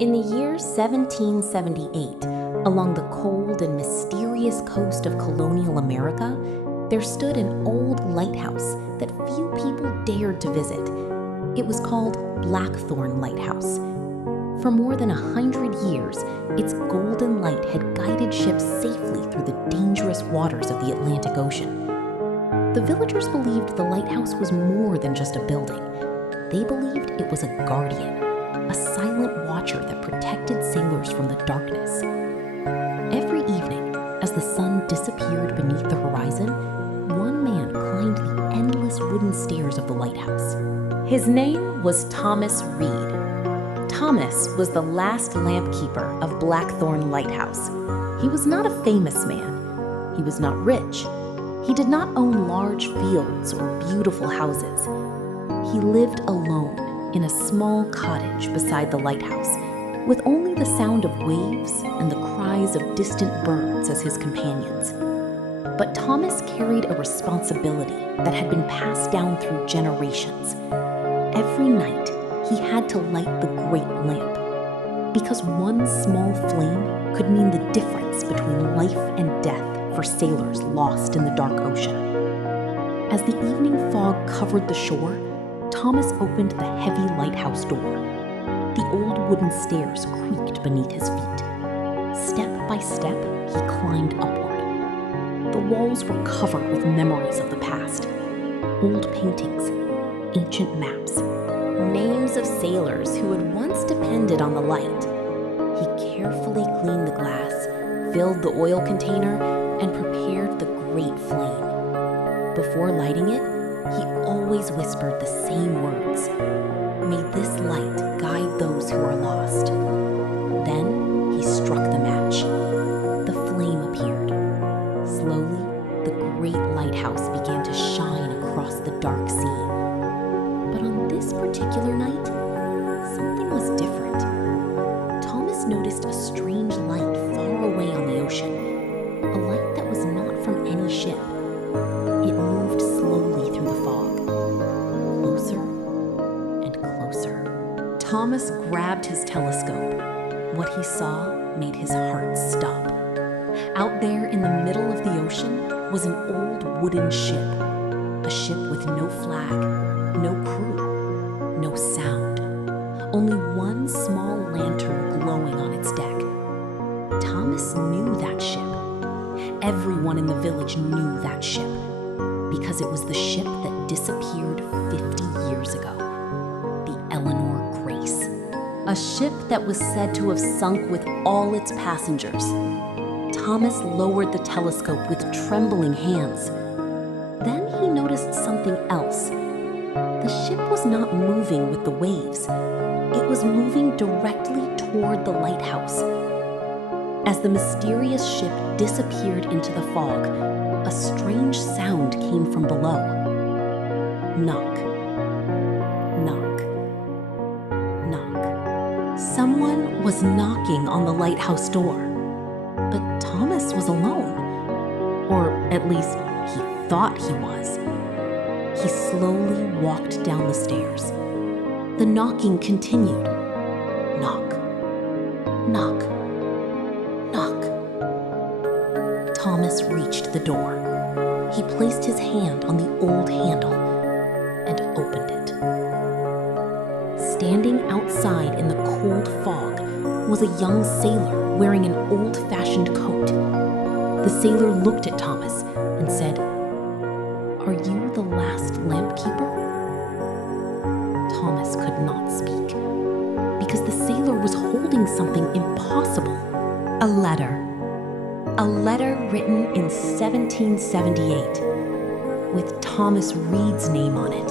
In the year 1778, along the cold and mysterious coast of colonial America, there stood an old lighthouse that few people dared to visit. It was called Blackthorn Lighthouse. For more than 100 years, its golden light had guided ships safely through the dangerous waters of the Atlantic Ocean. The villagers believed the lighthouse was more than just a building. They believed it was a guardian, a silent watcher that protected sailors from the darkness. Every evening, as the sun disappeared beneath the horizon, one man climbed the endless wooden stairs of the lighthouse. His name was Thomas Reed. Thomas was the last lamp keeper of Blackthorn Lighthouse. He was not a famous man. He was not rich. He did not own large fields or beautiful houses. He lived alone in a small cottage beside the lighthouse, with only the sound of waves and the cries of distant birds as his companions. But Thomas carried a responsibility that had been passed down through generations. Every night, he had to light the great lamp, because one small flame could mean the difference between life and death for sailors lost in the dark ocean. As the evening fog covered the shore, Thomas opened the heavy lighthouse door. The old wooden stairs creaked beneath his feet. Step by step, he climbed upward. The walls were covered with memories of the past. Old paintings, ancient maps, names of sailors who had once depended on the light. He carefully cleaned the glass, filled the oil container, and prepared the great flame. Before lighting it, he always whispered the same words: "May this light guide those who are lost." Then he struck the match. The flame appeared. Slowly, the great lighthouse began to shine across the dark sea. But on this particular night, something was different. Thomas noticed a strange light far away on the ocean, a light that was not from any ship. It moved slowly through the fog, closer and closer. Thomas grabbed his telescope. What he saw made his heart stop. Out there in the middle of the ocean was an old wooden ship, a ship with no flag, no crew, no sound, only one small lantern glowing on its deck. Thomas knew that ship. Everyone in the village knew that ship, because it was the ship that disappeared 50 years ago, the Eleanor Grace, a ship that was said to have sunk with all its passengers. Thomas lowered the telescope with trembling hands. Then he noticed something else. The ship was not moving with the waves. It was moving directly toward the lighthouse. As the mysterious ship disappeared into the fog, a strange sound came from below. Knock, knock, knock. Someone was knocking on the lighthouse door. But Thomas was alone. Or at least he thought he was. He slowly walked down the stairs. The knocking continued. Knock, knock, knock. Thomas reached the door. He placed his hand on the old handle and opened it. Standing outside in the cold fog was a young sailor wearing an old-fashioned coat. The sailor looked at Thomas and said, "Are you the last lamp keeper?" Thomas could not speak, because the sailor was holding something impossible. A letter. A letter written in 1778, with Thomas Reed's name on it.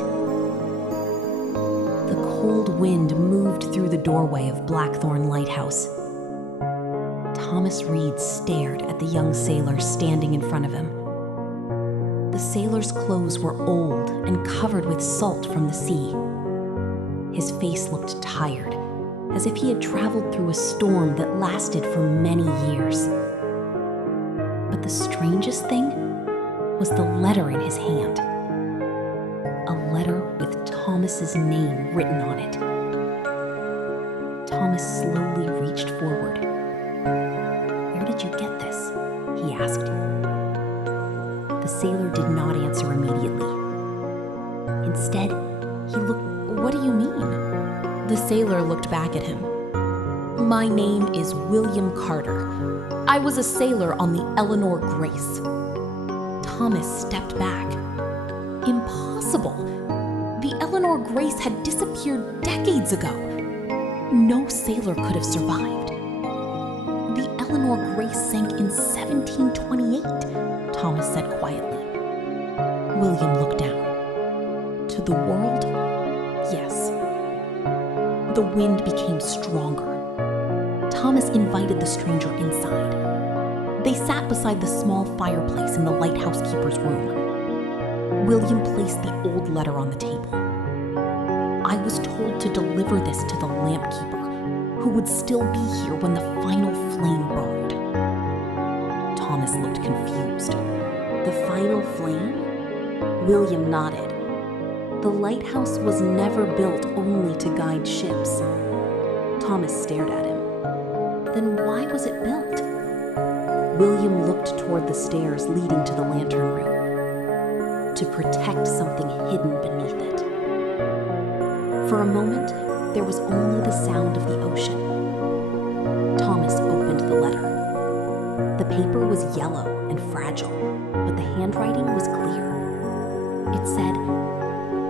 The cold wind moved through the doorway of Blackthorn Lighthouse. Thomas Reed stared at the young sailor standing in front of him. The sailor's clothes were old and covered with salt from the sea. His face looked tired, as if he had traveled through a storm that lasted for many years. But the strangest thing was the letter in his hand. A letter with Thomas's name written on it. Thomas Thomas slowly reached forward. "Where did you get this?" he asked. The sailor did not answer immediately. Instead, he looked, "What do you mean?" The sailor looked back at him. "My name is William Carter. I was a sailor on the Eleanor Grace." Thomas stepped back. Impossible! The Eleanor Grace had disappeared decades ago. No sailor could have survived. "The Eleanor Grace sank in 1728, Thomas said quietly. William looked down. To the world, yes. The wind became stronger. Thomas invited the stranger inside. They sat beside the small fireplace in the lighthouse keeper's room. William placed the old letter on the table. "I was told to deliver this to the lamp keeper, who would still be here when the final flame burned." Thomas looked confused. "The final flame?" William nodded. "The lighthouse was never built only to guide ships." Thomas stared at him. "Then why was it built?" William looked toward the stairs leading to the lantern room. "To protect something hidden beneath it." For a moment, there was only the sound of the ocean. Thomas opened the letter. The paper was yellow and fragile, but the handwriting was clear. It said,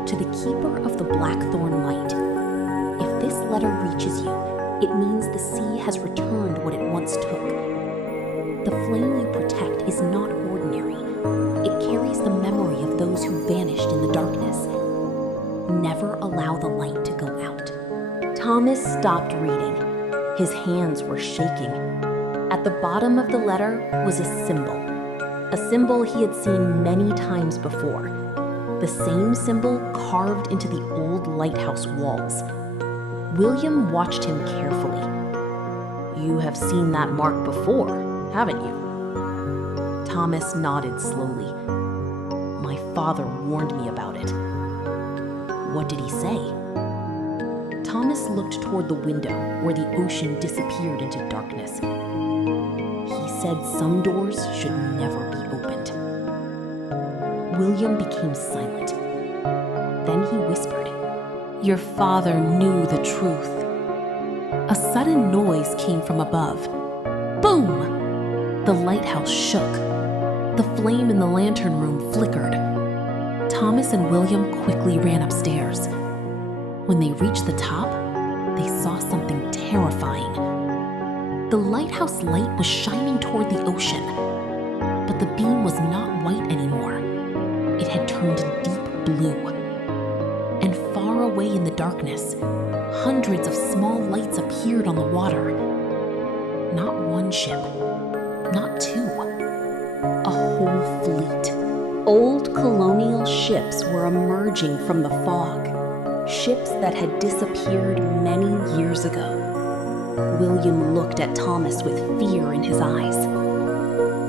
"To the keeper of the Blackthorn Light, if this letter reaches you, it means the sea has returned what it once took. The flame you protect is not ordinary. It carries the memory of those who vanished in the darkness. Never allow the light to go out." Thomas stopped reading. His hands were shaking. At the bottom of the letter was a symbol he had seen many times before. The same symbol carved into the old lighthouse walls. William watched him carefully. "You have seen that mark before, haven't you?" Thomas nodded slowly. "My father warned me about it." "What did he say?" Thomas looked toward the window where the ocean disappeared into darkness. "He said some doors should never be opened." William became silent. Then he whispered, "Your father knew the truth." A sudden noise came from above. Boom! The lighthouse shook. The flame in the lantern room flickered. Thomas and William quickly ran upstairs. When they reached the top, they saw something terrifying. The lighthouse light was shining toward the ocean, but the beam was not white anymore. It had turned deep blue. And far away in the darkness, hundreds of small lights appeared on the water. Not one ship, not two, a whole fleet. Old colonial ships were emerging from the fog, ships that had disappeared many years ago. William looked at Thomas with fear in his eyes.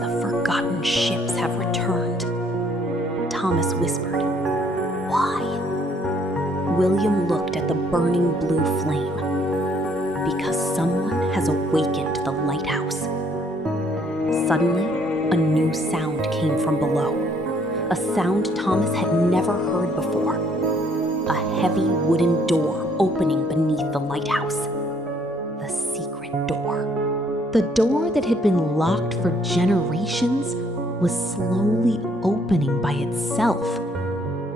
"The forgotten ships have returned." Thomas whispered, "Why?" William looked at the burning blue flame. "Because someone has awakened the lighthouse." Suddenly, a new sound came from below. A sound Thomas had never heard before. A heavy wooden door opening beneath the lighthouse. The secret door. The door that had been locked for generations was slowly opening by itself.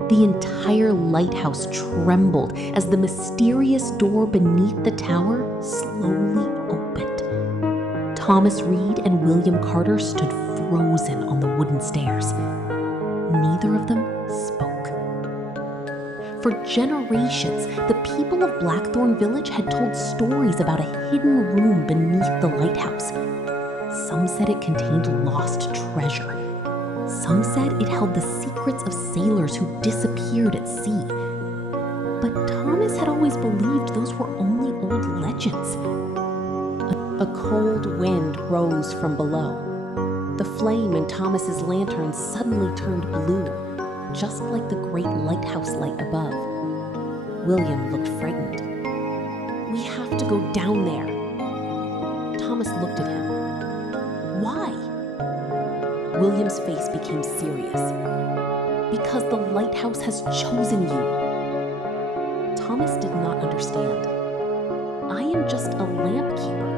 The entire lighthouse trembled as the mysterious door beneath the tower slowly opened. Thomas Reed and William Carter stood frozen on the wooden stairs. Neither of them spoke. For generations, the people of Blackthorn Village had told stories about a hidden room beneath the lighthouse. Some said it contained lost treasure. Some said it held the secrets of sailors who disappeared at sea. But Thomas had always believed those were only old legends. A cold wind rose from below. The flame in Thomas's lantern suddenly turned blue, just like the great lighthouse light above. William looked frightened. "We have to go down there." Thomas looked at him. "Why?" William's face became serious. "Because the lighthouse has chosen you." Thomas did not understand. "I am just a lamp keeper."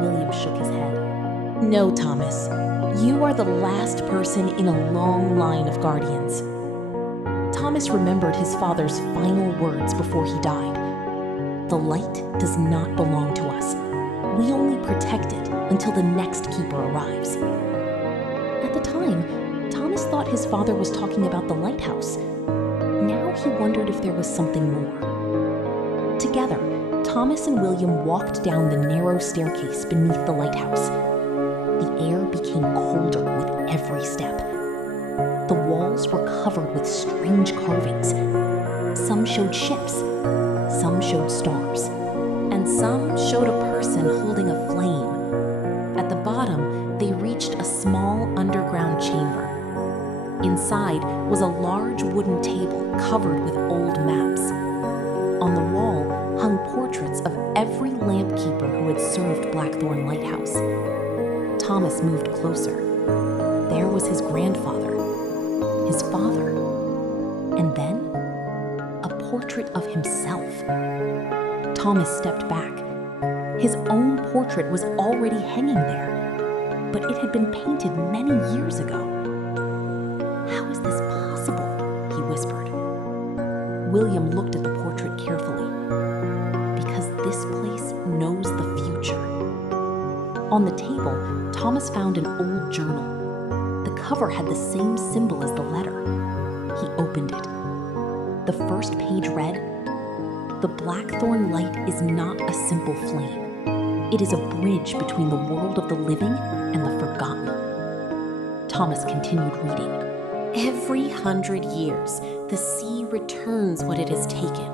William shook his head. "No, Thomas. You are the last person in a long line of guardians." Thomas remembered his father's final words before he died. "The light does not belong to us. We only protect it until the next keeper arrives." At the time, Thomas thought his father was talking about the lighthouse. Now he wondered if there was something more. Together, Thomas and William walked down the narrow staircase beneath the lighthouse. The air became colder with every step. The walls were covered with strange carvings. Some showed ships, some showed stars, and some showed a person holding a flame. At the bottom, they reached a small underground chamber. Inside was a large wooden table covered with old maps. On the wall hung portraits of every lamp keeper who had served Blackthorn Lighthouse. Thomas moved closer. There was his grandfather, his father, and then a portrait of himself. Thomas stepped back. His own portrait was already hanging there, but it had been painted many years ago. "How is this possible?" he whispered. William looked at the portrait carefully. "Because this place knows the future." On the table, Thomas found an old journal. The cover had the same symbol as the letter. He opened it. The first page read, "The Blackthorn light is not a simple flame. It is a bridge between the world of the living and the forgotten." Thomas continued reading. "Every 100 years, the sea returns what it has taken.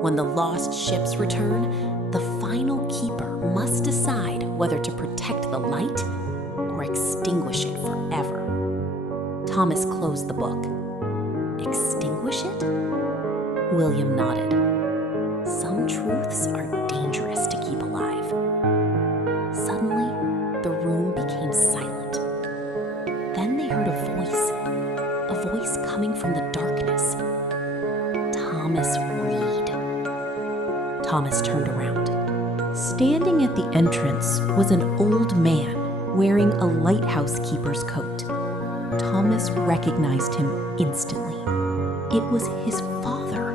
When the lost ships return, the final keeper must decide whether to protect the light or extinguish it forever." Thomas closed the book. "Extinguish it?" William nodded. "Some truths are dangerous to keep alive." Suddenly, the room became silent. Then they heard a voice coming from the darkness. "Thomas, read." Thomas turned around. Standing at the entrance was an old man wearing a lighthouse keeper's coat. Thomas recognized him instantly. It was his father.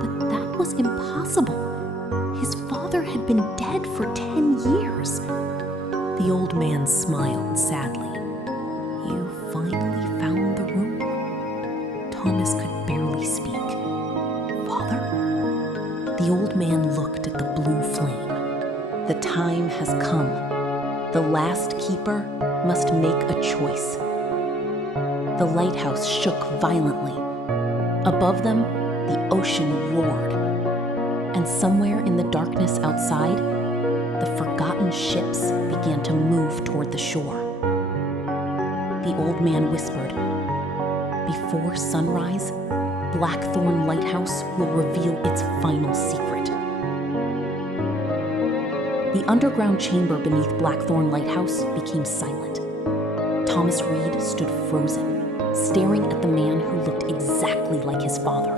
But that was impossible. His father had been dead for 10 years. The old man smiled sadly. "You finally found the room." Thomas could barely speak. "Father?" The old man looked at the blue flame. "The time has come. The last keeper must make a choice." The lighthouse shook violently. Above them, the ocean roared. And somewhere in the darkness outside, the forgotten ships began to move toward the shore. The old man whispered, "Before sunrise, Blackthorn Lighthouse will reveal its final secret." The underground chamber beneath Blackthorn Lighthouse became silent. Thomas Reed stood frozen, staring at the man who looked exactly like his father.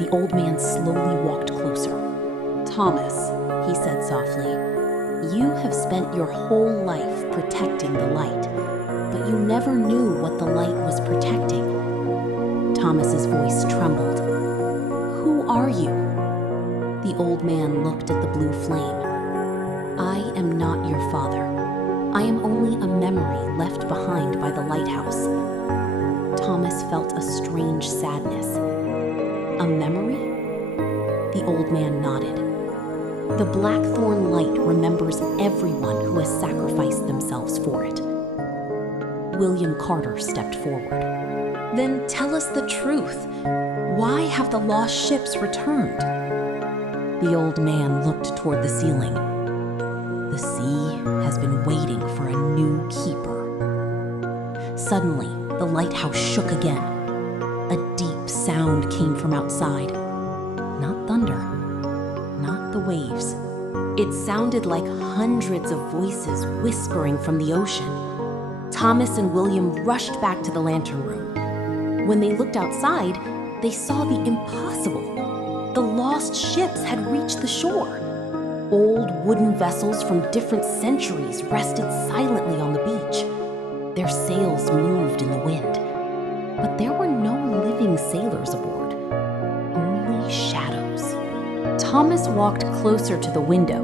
The old man slowly walked closer. "Thomas," he said softly, "you have spent your whole life protecting the light, but you never knew what the light was protecting." Thomas's voice trembled. "Who are you?" The old man looked at the blue flame. "I am not your father. I am only a memory left behind by the lighthouse." Thomas felt a strange sadness. "A memory?" The old man nodded. "The Blackthorn light remembers everyone who has sacrificed themselves for it." William Carter stepped forward. "Then tell us the truth. Why have the lost ships returned?" The old man looked toward the ceiling. "The sea has been waiting for a new keeper." Suddenly, the lighthouse shook again. A deep sound came from outside. Not thunder, waves. It sounded like hundreds of voices whispering from the ocean. Thomas and William rushed back to the lantern room. When they looked outside, they saw the impossible. The lost ships had reached the shore. Old wooden vessels from different centuries rested silently on the beach. Their sails moved in the wind. But there were no living sailors aboard, only shadows. Thomas walked closer to the window.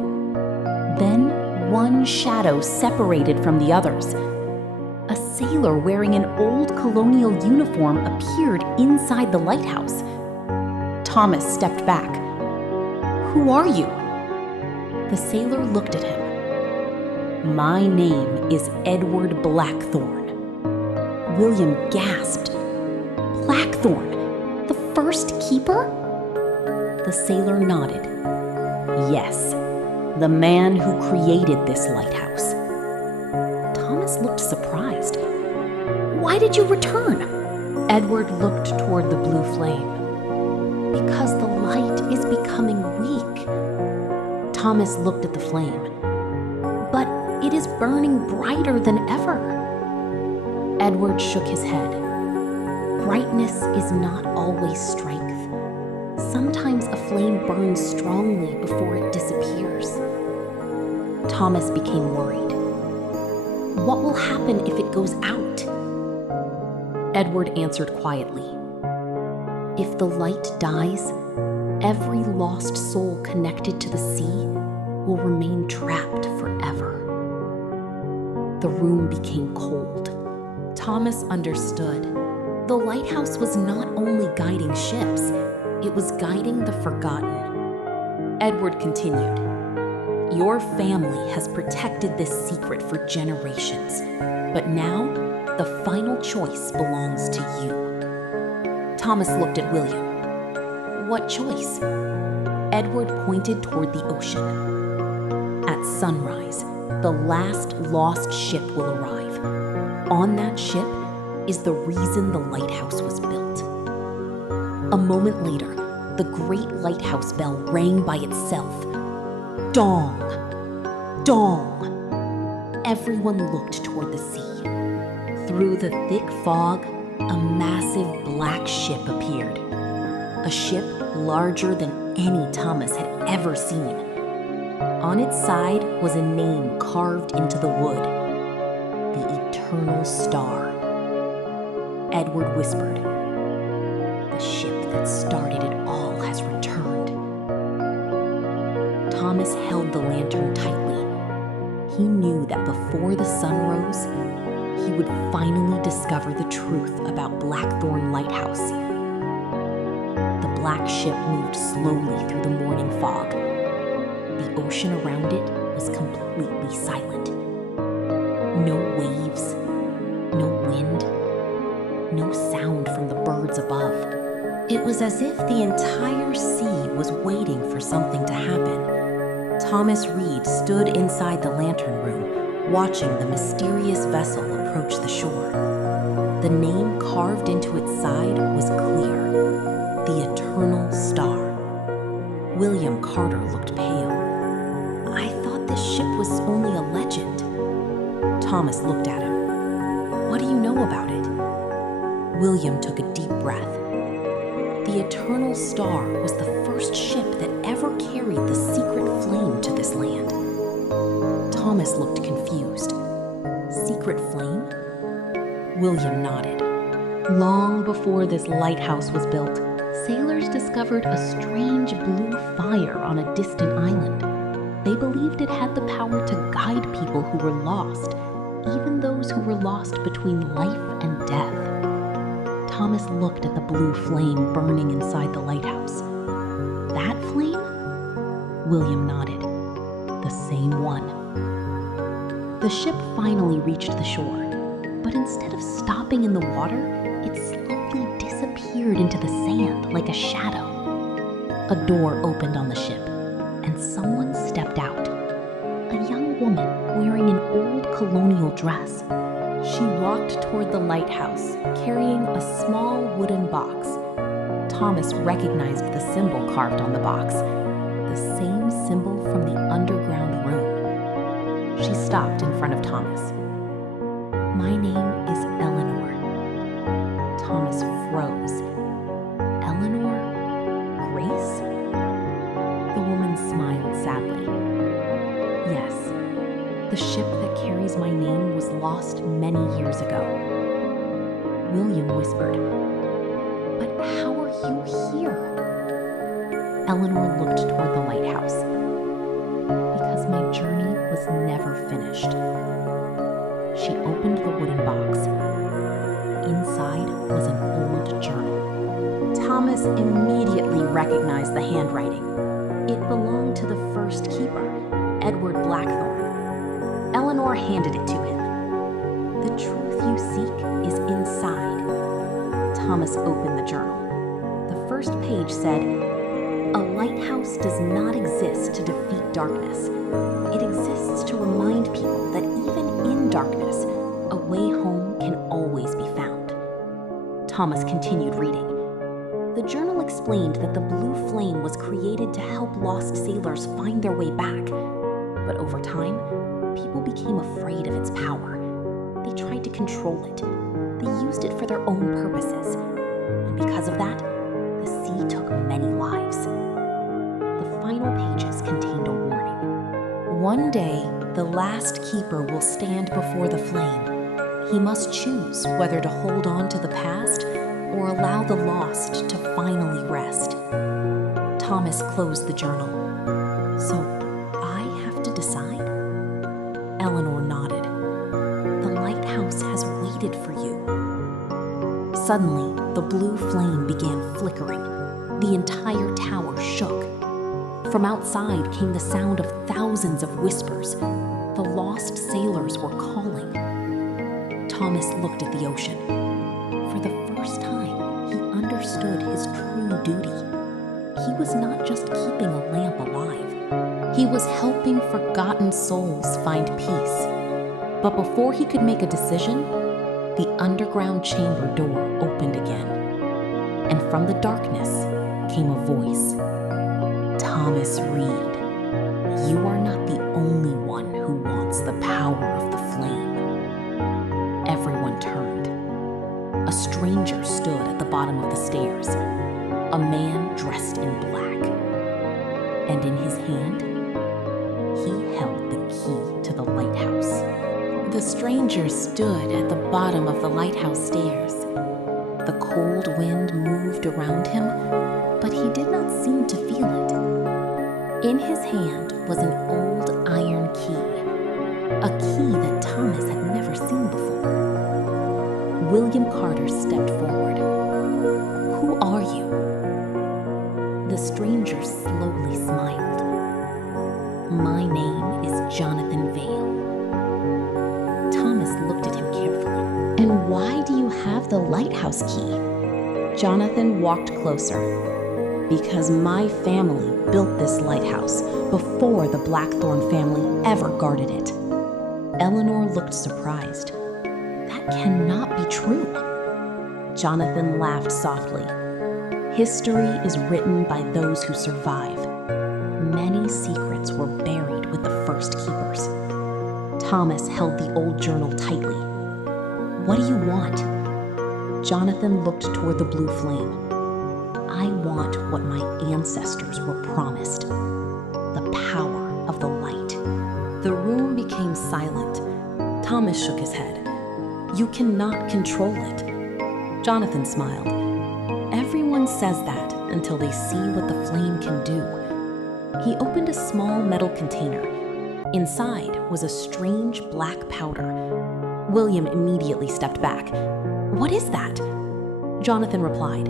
Then one shadow separated from the others. A sailor wearing an old colonial uniform appeared inside the lighthouse. Thomas stepped back. "Who are you?" The sailor looked at him. "My name is Edward Blackthorne." William gasped. "Blackthorne, the first keeper?" The sailor nodded. "Yes, the man who created this lighthouse." Thomas looked surprised. "Why did you return?" Edward looked toward the blue flame. "Because the light is becoming weak." Thomas looked at the flame. "But it is burning brighter than ever." Edward shook his head. "Brightness is not always strength. Sometimes a flame burns strongly before it disappears." Thomas became worried. "What will happen if it goes out?" Edward answered quietly. "If the light dies, every lost soul connected to the sea will remain trapped forever." The room became cold. Thomas understood. The lighthouse was not only guiding ships, it was guiding the forgotten. Edward continued, "Your family has protected this secret for generations, but now the final choice belongs to you." Thomas looked at William. "What choice?" Edward pointed toward the ocean. "At sunrise, the last lost ship will arrive. On that ship is the reason the lighthouse was built." A moment later, the great lighthouse bell rang by itself. Dong! Dong! Everyone looked toward the sea. Through the thick fog, a massive black ship appeared. A ship larger than any Thomas had ever seen. On its side was a name carved into the wood: the Eternal Star. Edward whispered, "The ship that started it all has returned." Thomas held the lantern tightly. He knew that before the sun rose, he would finally discover the truth about Blackthorn Lighthouse. The black ship moved slowly through the morning fog. The ocean around it was completely silent. No waves, no wind, no sound from the birds above. It was as if the entire sea was waiting for something to happen. Thomas Reed stood inside the lantern room, watching the mysterious vessel approach the shore. The name carved into its side was clear: the Eternal Star. William Carter looked pale. "I thought this ship was only a legend." Thomas looked at him. "What do you know about it?" William took a deep breath. The Eternal Star was the first ship that ever carried the secret flame to this land. Thomas looked confused. "Secret flame?" William nodded. Long before this lighthouse was built, sailors discovered a strange blue fire on a distant island. They believed it had the power to guide people who were lost, even those who were lost between life and death. Thomas looked at the blue flame burning inside the lighthouse. "That flame?" William nodded. "The same one." The ship finally reached the shore, but instead of stopping in the water, it slowly disappeared into the sand like a shadow. A door opened on the ship, and someone stepped out. A young woman wearing an old colonial dress. She walked toward the lighthouse, carrying a small wooden box. Thomas recognized the symbol carved on the box, the the same symbol from the underground room. She stopped in front of Thomas. "My name is Eleanor." Thomas froze. "Eleanor? Grace?" The woman smiled sadly. "Yes, the ship that carries my name was lost many years ago." William whispered, "But how are you here?" Eleanor looked toward the lighthouse. "Because my journey was never finished." She opened the wooden box. Inside was an old journal. Thomas immediately recognized the handwriting. It belonged to the first keeper, Edward Blackthorne. Eleanor handed it to him. "The truth you seek is inside." Thomas opened the journal. The first page said, "A lighthouse does not exist to defeat darkness. It exists to remind people that even in darkness, a way home can always be found." Thomas continued reading. The journal explained that the blue flame was created to help lost sailors find their way back. But over time, people became afraid of its power. They tried to control it. They used it for their own purposes. And because of that, the sea took many lives. The final pages contained a warning. "One day, the last keeper will stand before the flame. He must choose whether to hold on to the past or allow the lost to finally rest." Thomas closed the journal. "So I have to decide?" Eleanor nodded. "The lighthouse has waited for you." Suddenly, the blue flame began flickering. The entire tower shook. From outside came the sound of thousands of whispers. The lost sailors were calling. Thomas looked at the ocean. For the first time, he understood his true duty. He was not just keeping a lamp alive. He was helping forgotten souls find peace. But before he could make a decision, the underground chamber door opened again. And from the darkness came a voice. "Thomas Reed, you are not the only one who wants the power of the flame." Everyone turned. A stranger stood at the bottom of the stairs, a man dressed in black. And in his hand, he held the key to the lighthouse. The stranger stood at the bottom of the lighthouse stairs. The cold wind moved around him, but he did not seem to feel it. In his hand was an old iron key, a key that Thomas had never seen before. William Carter stepped forward. "Who are you?" The stranger slowly smiled. "My name is Jonathan Vale." Thomas looked at him carefully. "And why do you have the lighthouse key?" Jonathan walked closer. "Because my family built this lighthouse before the Blackthorne family ever guarded it." Eleanor looked surprised. "That cannot be true." Jonathan laughed softly. "History is written by those who survive. Many secrets were buried with the first keepers." Thomas held the old journal tightly. "What do you want?" Jonathan looked toward the blue flame. "I want what my ancestors were promised. The power of the light." The room became silent. Thomas shook his head. "You cannot control it." Jonathan smiled. "Everyone says that until they see what the flame can do." He opened a small metal container. Inside was a strange black powder. William immediately stepped back. "What is that?" Jonathan replied,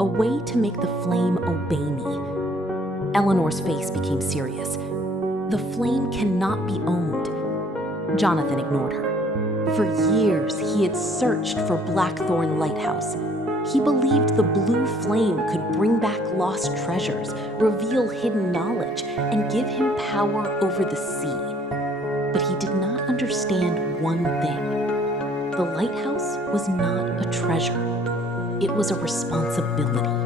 "A way to make the flame obey me." Eleanor's face became serious. "The flame cannot be owned." Jonathan ignored her. For years, he had searched for Blackthorne Lighthouse. He believed the blue flame could bring back lost treasures, reveal hidden knowledge, and give him power over the sea. But he did not understand one thing. The lighthouse was not a treasure. It was a responsibility.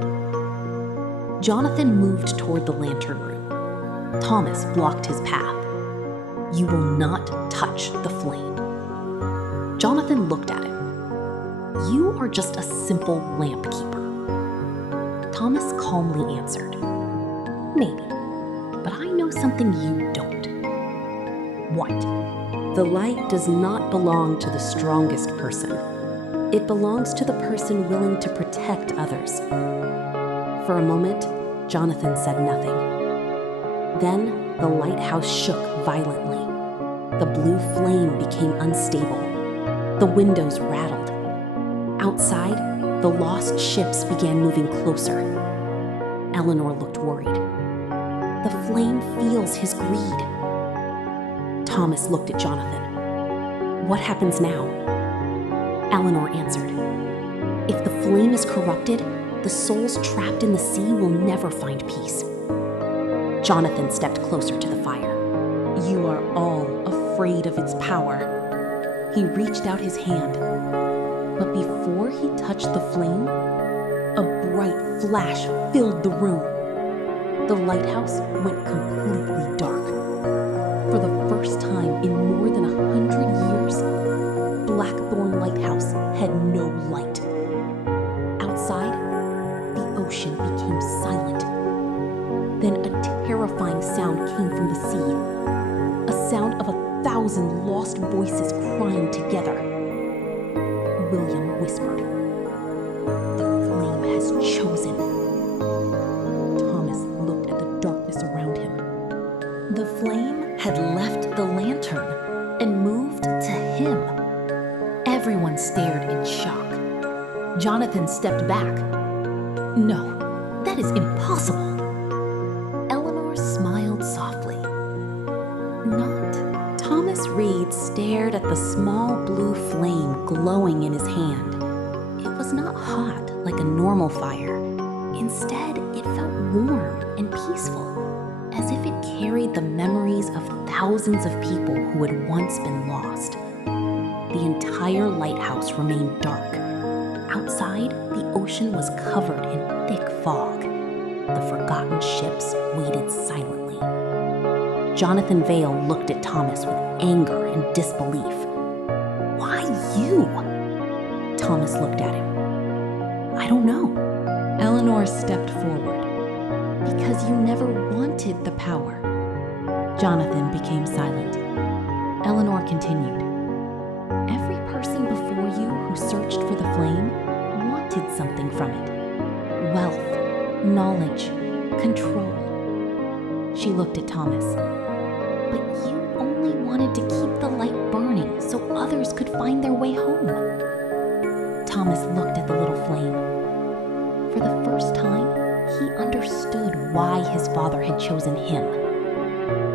Jonathan moved toward the lantern room. Thomas blocked his path. "You will not touch the flame." Jonathan looked at him. "You are just a simple lamp keeper." Thomas calmly answered, "Maybe, but I know something you don't." "What?" "The light does not belong to the strongest person. It belongs to the person willing to protect others." For a moment, Jonathan said nothing. Then the lighthouse shook violently. The blue flame became unstable. The windows rattled. Outside, the lost ships began moving closer. Eleanor looked worried. "The flame feels his greed." Thomas looked at Jonathan. "What happens now?" Eleanor answered, "If the flame is corrupted, the souls trapped in the sea will never find peace." Jonathan stepped closer to the fire. "You are all afraid of its power." He reached out his hand, but before he touched the flame, a bright flash filled the room. The lighthouse went completely dark. For the first time in more than 100 years, Blackthorn Lighthouse had no light. Outside, the ocean became silent. Then a terrifying sound came from the sea, a sound of 1,000 lost voices crying together. William whispered, "The flame has chosen." Thomas looked at the darkness around him. The flame had left the lantern and moved to him. Everyone stared in shock. Jonathan stepped back. "No, that is impossible." Eleanor smiled softly. "Not." Thomas Reed stared at the small blue flame glowing in his hand. It was not hot like a normal fire. Instead, it felt warm and peaceful, as if it carried the memories of thousands of people who had once been lost. The entire lighthouse remained dark. Outside, the ocean was covered in thick fog. The forgotten ships waited silently. Jonathan Vale looked at Thomas with anger and disbelief. "Why you?" Thomas looked at him. "I don't know." Eleanor stepped forward. "Because you never wanted the power." Jonathan became silent. Eleanor continued. "Every person before you who searched for the flame wanted something from it. Wealth, knowledge, control." She looked at Thomas. "But you only wanted to keep the light burning so others could find their way home." Thomas looked at the little flame. For the first time, he understood why his father had chosen him.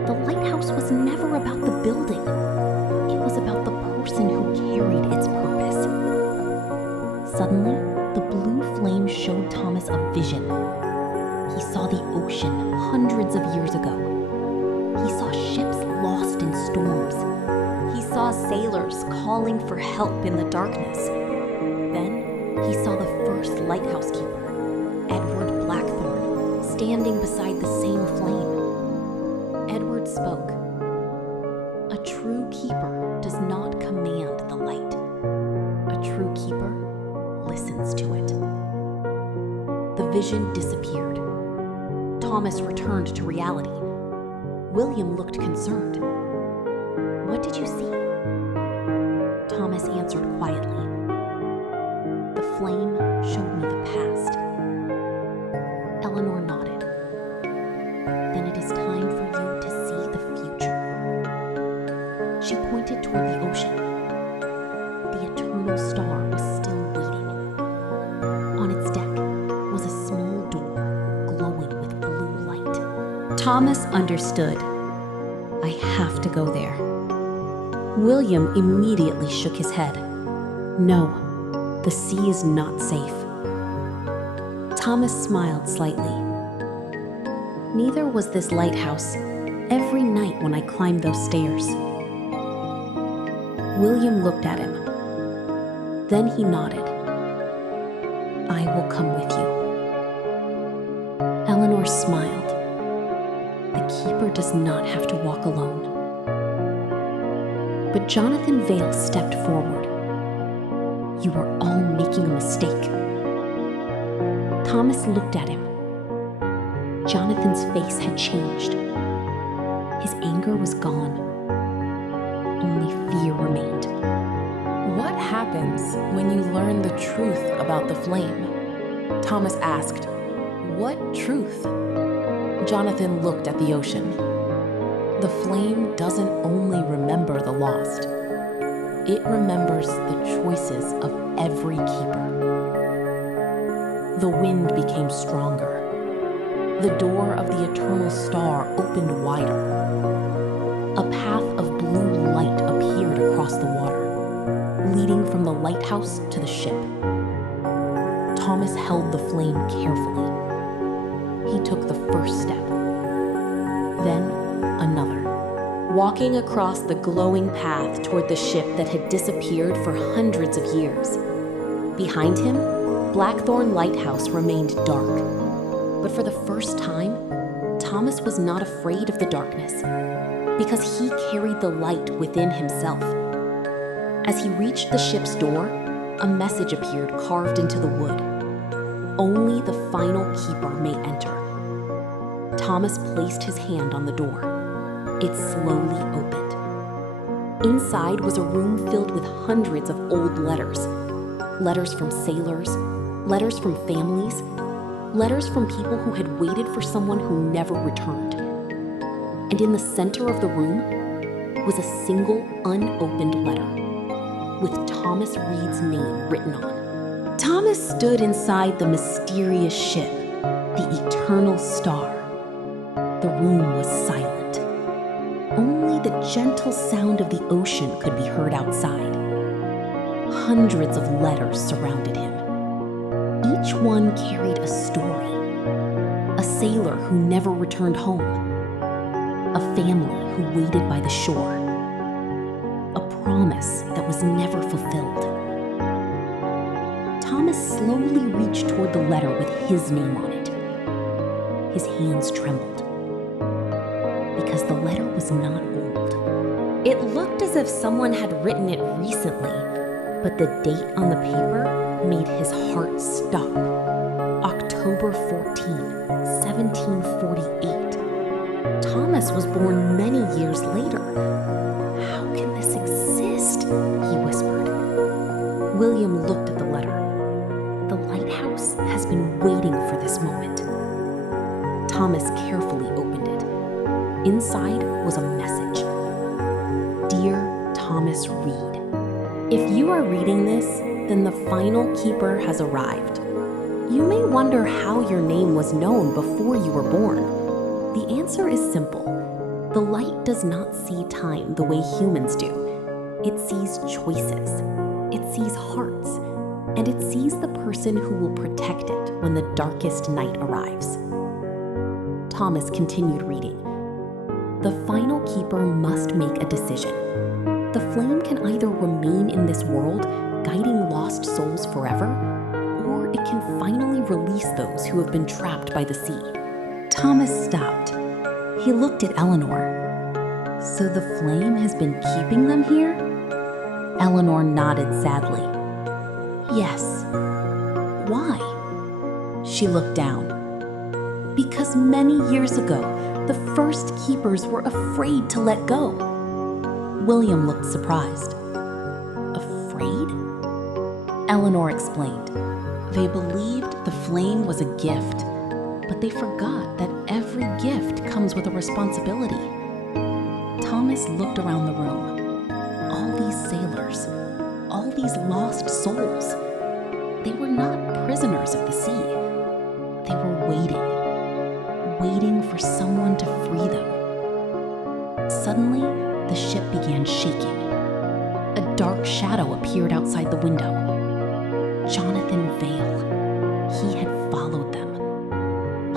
The lighthouse was never about the building. It was about the person who carried its purpose. Suddenly, the blue flame showed Thomas a vision. He saw the ocean hundreds of years ago. He saw ships lost in storms. He saw sailors calling for help in the darkness. Then, he saw the first lighthouse keeper, Edward Blackthorn, standing beside the same flame. Edward spoke. "A true keeper does not command the light. A true keeper listens to it." The vision disappeared. Thomas returned to reality. William looked concerned. "What did you see?" Thomas answered quietly. "The flame showed me the past." Eleanor nodded. "Then it is time for you to see the future." She pointed toward the ocean. The eternal star was still waiting. On its deck was a small door glowing with blue light. Thomas understood. "I have to go there." William immediately shook his head. "No, the sea is not safe." Thomas smiled slightly. "Neither was this lighthouse every night when I climbed those stairs." William looked at him. Then he nodded. "I will come with you." Eleanor smiled. The keeper does not have to walk alone. But Jonathan Vale stepped forward. You are all making a mistake. Thomas looked at him. Jonathan's face had changed. His anger was gone. Only fear remained. What happens when you learn the truth about the flame? Thomas asked. What truth? Jonathan looked at the ocean. The flame doesn't only remember the lost. It remembers the choices of every keeper. The wind became stronger. The door of the eternal star opened wider. A path of blue light appeared across the water, leading from the lighthouse to the ship. Thomas held the flame carefully. He took the first step, then another, walking across the glowing path toward the ship that had disappeared for hundreds of years. Behind him, Blackthorn Lighthouse remained dark. But for the first time, Thomas was not afraid of the darkness, because he carried the light within himself. As he reached the ship's door, a message appeared carved into the wood. Only the final keeper may enter. Thomas placed his hand on the door. It slowly opened. Inside was a room filled with hundreds of old letters. Letters from sailors, letters from families, letters from people who had waited for someone who never returned. And in the center of the room was a single unopened letter with Thomas Reed's name written on. Thomas stood inside the mysterious ship, the eternal star. The room was silent. Only the gentle sound of the ocean could be heard outside. Hundreds of letters surrounded him. Each one carried a story. A sailor who never returned home. A family who waited by the shore. A promise that was never fulfilled. Thomas slowly reached toward the letter with his name on it. His hands trembled. Because the letter was not old. It looked as if someone had written it recently, but the date on the paper made his heart stop. October 14, 1748. Thomas was born many years later. How can this exist? He whispered. William looked at the letter. The lighthouse has been waiting for this moment. Thomas carefully opened it. Inside was a message. Dear Thomas Reed, if you are reading this, then the final keeper has arrived. You may wonder how your name was known before you were born. The answer is simple. The light does not see time the way humans do. It sees choices. It sees hearts. And it sees the person who will protect it when the darkest night arrives. Thomas continued reading. The final keeper must make a decision. The flame can either remain in this world, guiding lost souls forever, or it can finally release those who have been trapped by the sea. Thomas stopped. He looked at Eleanor. So the flame has been keeping them here? Eleanor nodded sadly. Yes. Why? She looked down. Because many years ago, the first keepers were afraid to let go. William looked surprised. Afraid? Eleanor explained. They believed the flame was a gift, but they forgot that every gift comes with a responsibility. Thomas looked around the room. All these sailors, all these lost souls, they were not prisoners of the sea. They were waiting for someone to free them. Suddenly, the ship began shaking. A dark shadow appeared outside the window. Jonathan Vale. He had followed them.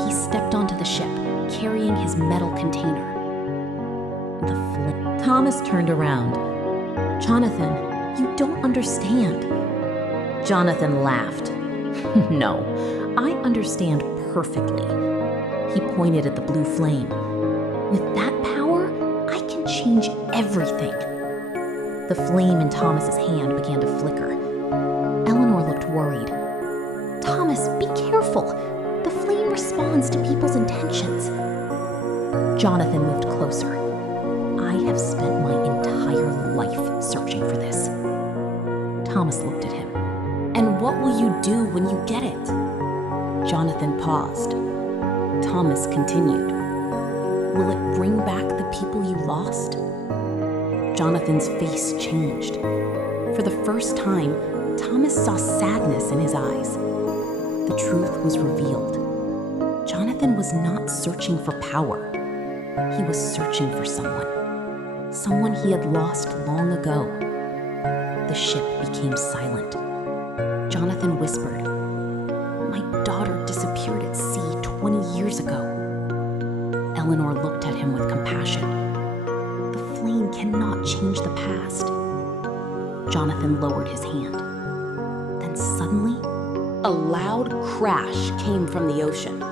He stepped onto the ship, carrying his metal container. The flame. Thomas turned around. Jonathan, you don't understand. Jonathan laughed. No, I understand perfectly. He pointed at the blue flame. With that power, I can change everything. The flame in Thomas's hand began to flicker. Eleanor looked worried. Thomas, be careful. The flame responds to people's intentions. Jonathan moved closer. I have spent my entire life searching for this. Thomas looked at him. And what will you do when you get it? Jonathan paused. Thomas continued. Will it bring back the people you lost? Jonathan's face changed. For the first time, Thomas saw sadness in his eyes. The truth was revealed. Jonathan was not searching for power. He was searching for someone. Someone he had lost long ago. The ship became silent. Jonathan whispered, "My daughter disappeared at sea 20 years ago." Eleanor looked at him with compassion. The flame cannot change the past. Jonathan lowered his hand. Then suddenly, a loud crash came from the ocean.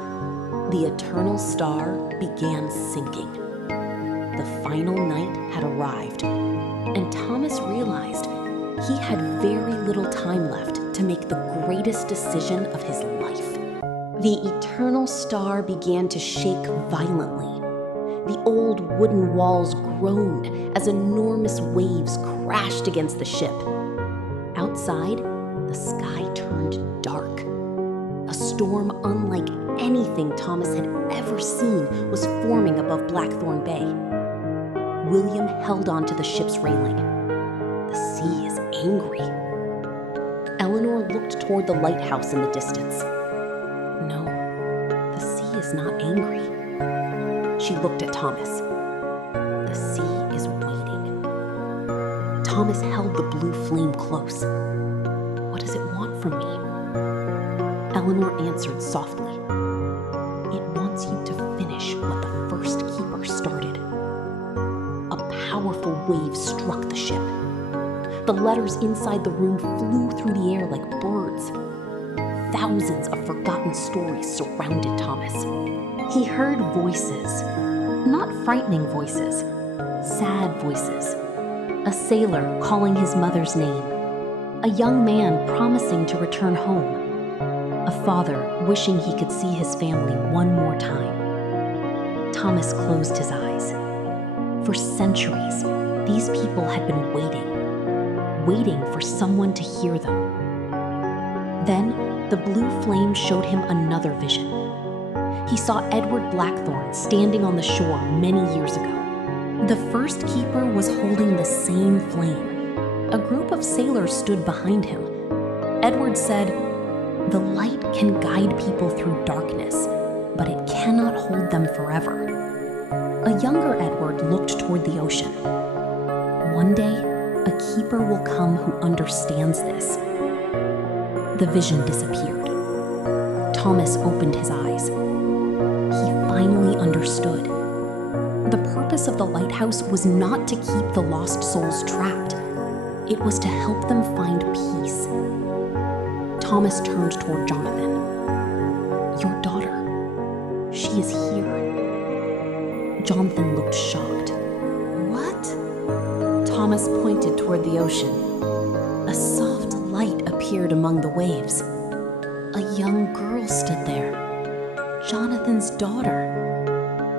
The eternal star began sinking. The final night had arrived, and Thomas realized he had very little time left to make the greatest decision of his life. The eternal star began to shake violently. The old wooden walls groaned as enormous waves crashed against the ship. Outside, the sky turned dark. A storm unlike anything Thomas had ever seen was forming above Blackthorn Bay. William held onto the ship's railing. The sea is angry. Eleanor looked toward the lighthouse in the distance. No, the sea is not angry. She looked at Thomas. The sea is waiting. Thomas held the blue flame close. What does it want from me? Eleanor answered softly. It wants you to finish what the first keeper started. A powerful wave struck the ship. The letters inside the room flew through the air like birds. Thousands of forgotten stories surrounded Thomas. He heard voices, not frightening voices, sad voices. A sailor calling his mother's name. A young man promising to return home. A father wishing he could see his family one more time. Thomas closed his eyes. For centuries, these people had been waiting for someone to hear them. Then, the blue flame showed him another vision. He saw Edward Blackthorn standing on the shore many years ago. The first keeper was holding the same flame. A group of sailors stood behind him. Edward said, "The light can guide people through darkness, but it cannot hold them forever." A younger Edward looked toward the ocean. One day, a keeper will come who understands this. The vision disappeared. Thomas opened his eyes. He finally understood. The purpose of the lighthouse was not to keep the lost souls trapped. It was to help them find peace. Thomas turned toward Jonathan. "Your daughter, she is here." Jonathan looked shocked. "What?" Thomas pointed toward the ocean. A soft light appeared among the waves. A young girl stood there. Jonathan's daughter.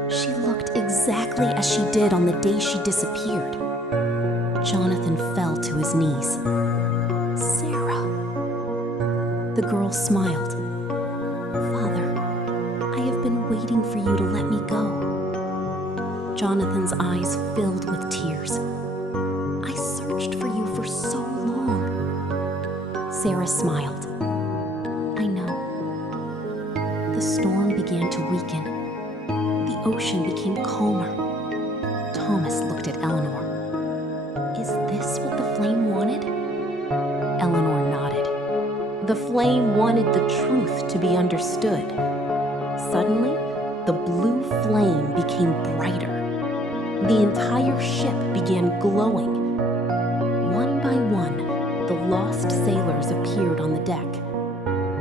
She looked exactly as she did on the day she disappeared. Jonathan fell to his knees. "Sarah." The girl smiled. "Father, I have been waiting for you to let me go." Jonathan's eyes filled with tears. "I searched for you for so long." Sarah smiled. "I know." The storm began to weaken. The ocean became calmer. Thomas looked at Eleanor. "Is this what the flame wanted?" Eleanor nodded. The flame wanted the truth to be understood. Suddenly, the blue flame became brighter. The entire ship began glowing. One by one, the lost sailors appeared on the deck.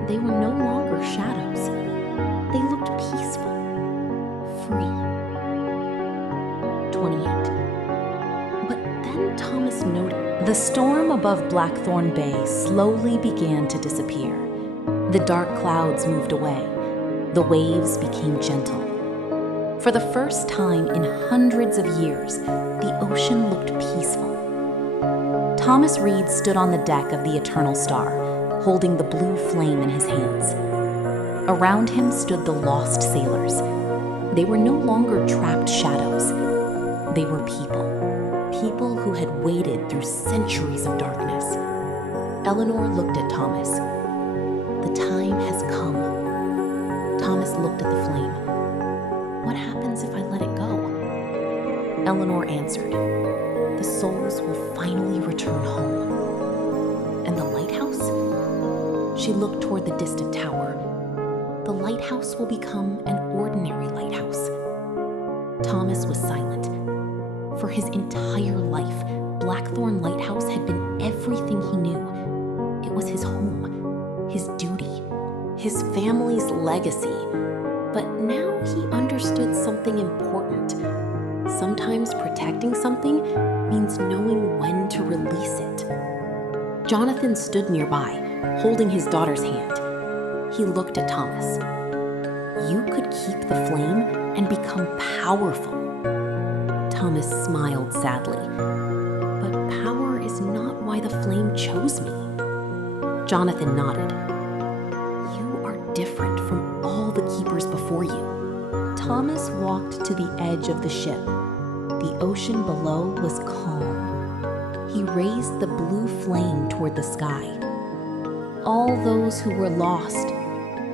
They were no longer shadows. They looked peaceful, free. then Thomas noticed the storm above Blackthorn Bay slowly began to disappear. The dark clouds moved away. The waves became gentle. For the first time in hundreds of years, the ocean looked peaceful. Thomas Reed stood on the deck of the Eternal Star, holding the blue flame in his hands. Around him stood the lost sailors. They were no longer trapped shadows. They were people who had waded through centuries of darkness. Eleanor looked at Thomas. The time has come. Thomas looked at the flame. What happens if I let it go? Eleanor answered, the souls will finally return home. And the lighthouse? She looked toward the distant tower. The lighthouse will become an ordinary lighthouse. Thomas was silent. For his entire life, Blackthorn Lighthouse had been everything he knew. It was his home, his duty, his family's legacy. But now he understood something important. Sometimes protecting something means knowing when to release it. Jonathan stood nearby, holding his daughter's hand. He looked at Thomas. You could keep the flame and become powerful. Thomas smiled sadly. But power is not why the flame chose me. Jonathan nodded. You are different from all the keepers before you. Thomas walked to the edge of the ship. The ocean below was calm. He raised the blue flame toward the sky. All those who were lost,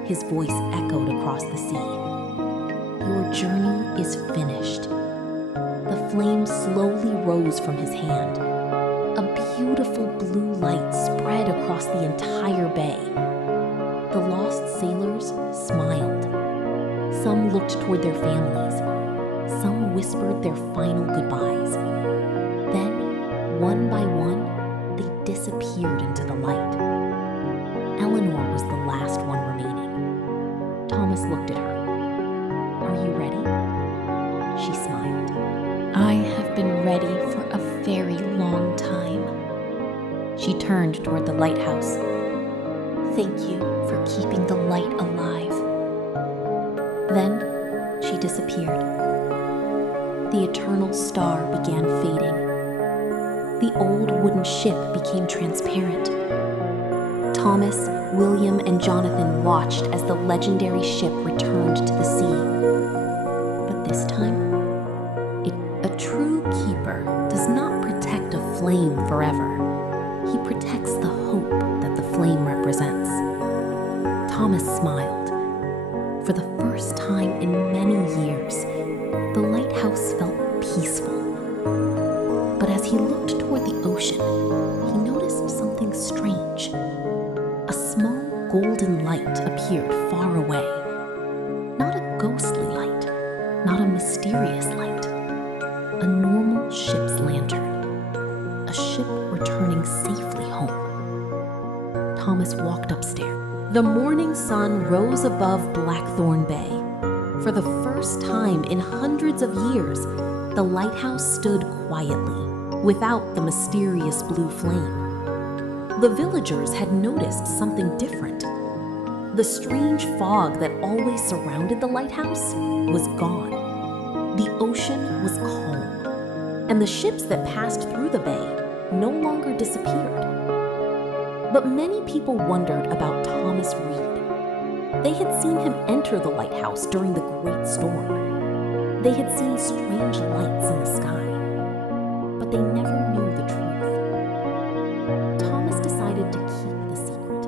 his voice echoed across the sea. Your journey is finished. The flame slowly rose from his hand. A beautiful blue light spread across the entire bay. The lost sailors smiled. Some looked toward their families. Some whispered their final goodbyes. Then, one by one, they disappeared into the light. Eleanor was the last one remaining. Thomas looked at her. Are you ready? She smiled. I have been ready for a very long time. She turned toward the lighthouse. Thank you for keeping the light alive. Then she disappeared. The eternal star began fading. The old wooden ship became transparent. Thomas, William, and Jonathan watched as the legendary ship returned to the sea. But this time, a true keeper does not protect a flame forever. He protects the hope that the flame represents. Thomas smiled. For the first time in many years, the lighthouse felt peaceful. But as he looked toward the ocean, he noticed something strange. A small golden light appeared far away. Not a ghostly light, not a mysterious light. A normal ship's lantern. A ship returning safely home. Thomas walked upstairs. The morning sun rose above Blackthorn Bay. For the first time in hundreds of years, the lighthouse stood quietly, without the mysterious blue flame. The villagers had noticed something different. The strange fog that always surrounded the lighthouse was gone. The ocean was calm, and the ships that passed through the bay no longer disappeared. But many people wondered about Thomas Reed. They had seen him enter the lighthouse during the Great Storm. They had seen strange lights in the sky, but they never knew the truth. Thomas decided to keep the secret.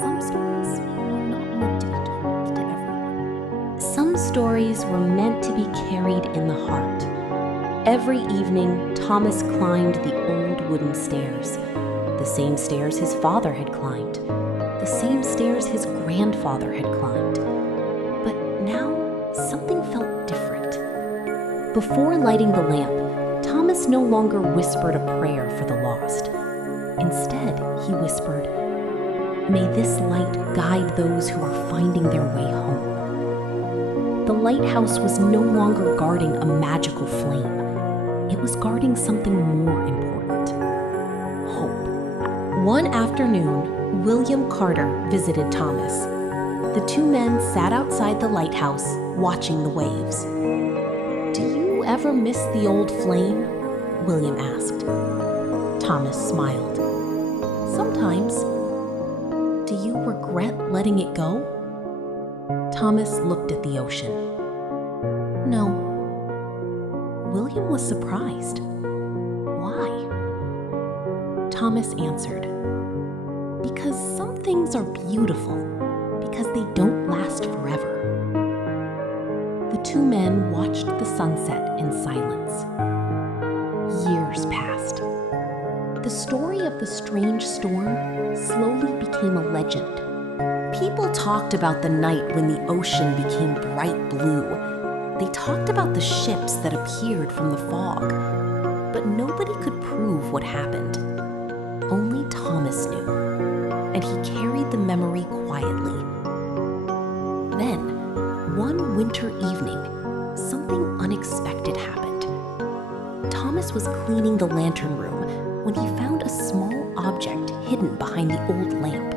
Some stories were not meant to be told to everyone. Some stories were meant to be carried in the heart. Every evening, Thomas climbed the old wooden stairs. The same stairs his father had climbed, the same stairs his grandfather had climbed. But now, something felt different. Before lighting the lamp, Thomas no longer whispered a prayer for the lost. Instead, he whispered, "May this light guide those who are finding their way home." The lighthouse was no longer guarding a magical flame. It It was guarding something more important. Hope. One afternoon, William Carter visited Thomas. The two men sat outside the lighthouse, watching the waves. "Do you ever miss the old flame?" William asked. Thomas smiled. "Sometimes." "Do you regret letting it go?" Thomas looked at the ocean. "No." William was surprised. "Why?" Thomas answered, "Because some things are beautiful, because they don't last forever." The two men watched the sunset in silence. Years passed. The story of the strange storm slowly became a legend. People talked about the night when the ocean became bright blue. They talked about the ships that appeared from the fog, but nobody could prove what happened. Only Thomas knew, and he carried the memory quietly. Then, one winter evening, something unexpected happened. Thomas was cleaning the lantern room when he found a small object hidden behind the old lamp.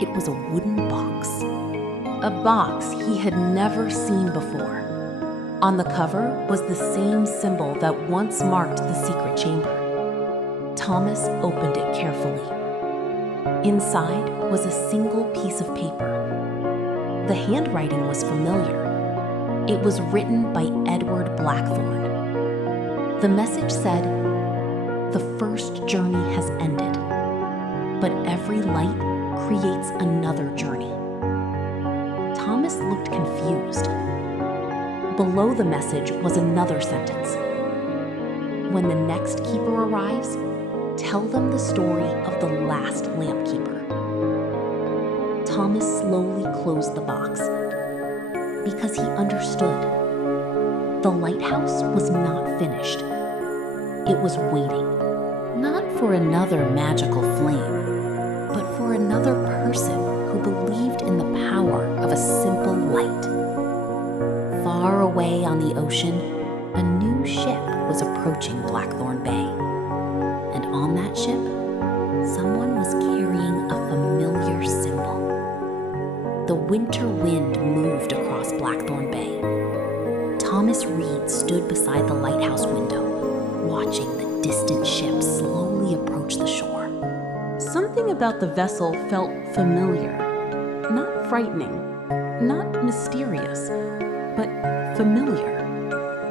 It was a wooden box. A box he had never seen before. On the cover was the same symbol that once marked the secret chamber. Thomas opened it carefully. Inside was a single piece of paper. The handwriting was familiar. It was written by Edward Blackthorne. The message said, "The first journey has ended, but every light creates another journey." Thomas looked confused. Below the message was another sentence. "When the next keeper arrives, tell them the story of the last lamp keeper." Thomas slowly closed the box because he understood. The lighthouse was not finished. It was waiting, not for another magical flame, but for another person who believed in the power of a simple light. Far away on the ocean, a new ship was approaching Blackthorn Bay. And on that ship, someone was carrying a familiar symbol. The winter wind moved across Blackthorn Bay. Thomas Reed stood beside the lighthouse window, watching the distant ship slowly approach the shore. Something about the vessel felt familiar, not frightening, not mysterious, but familiar,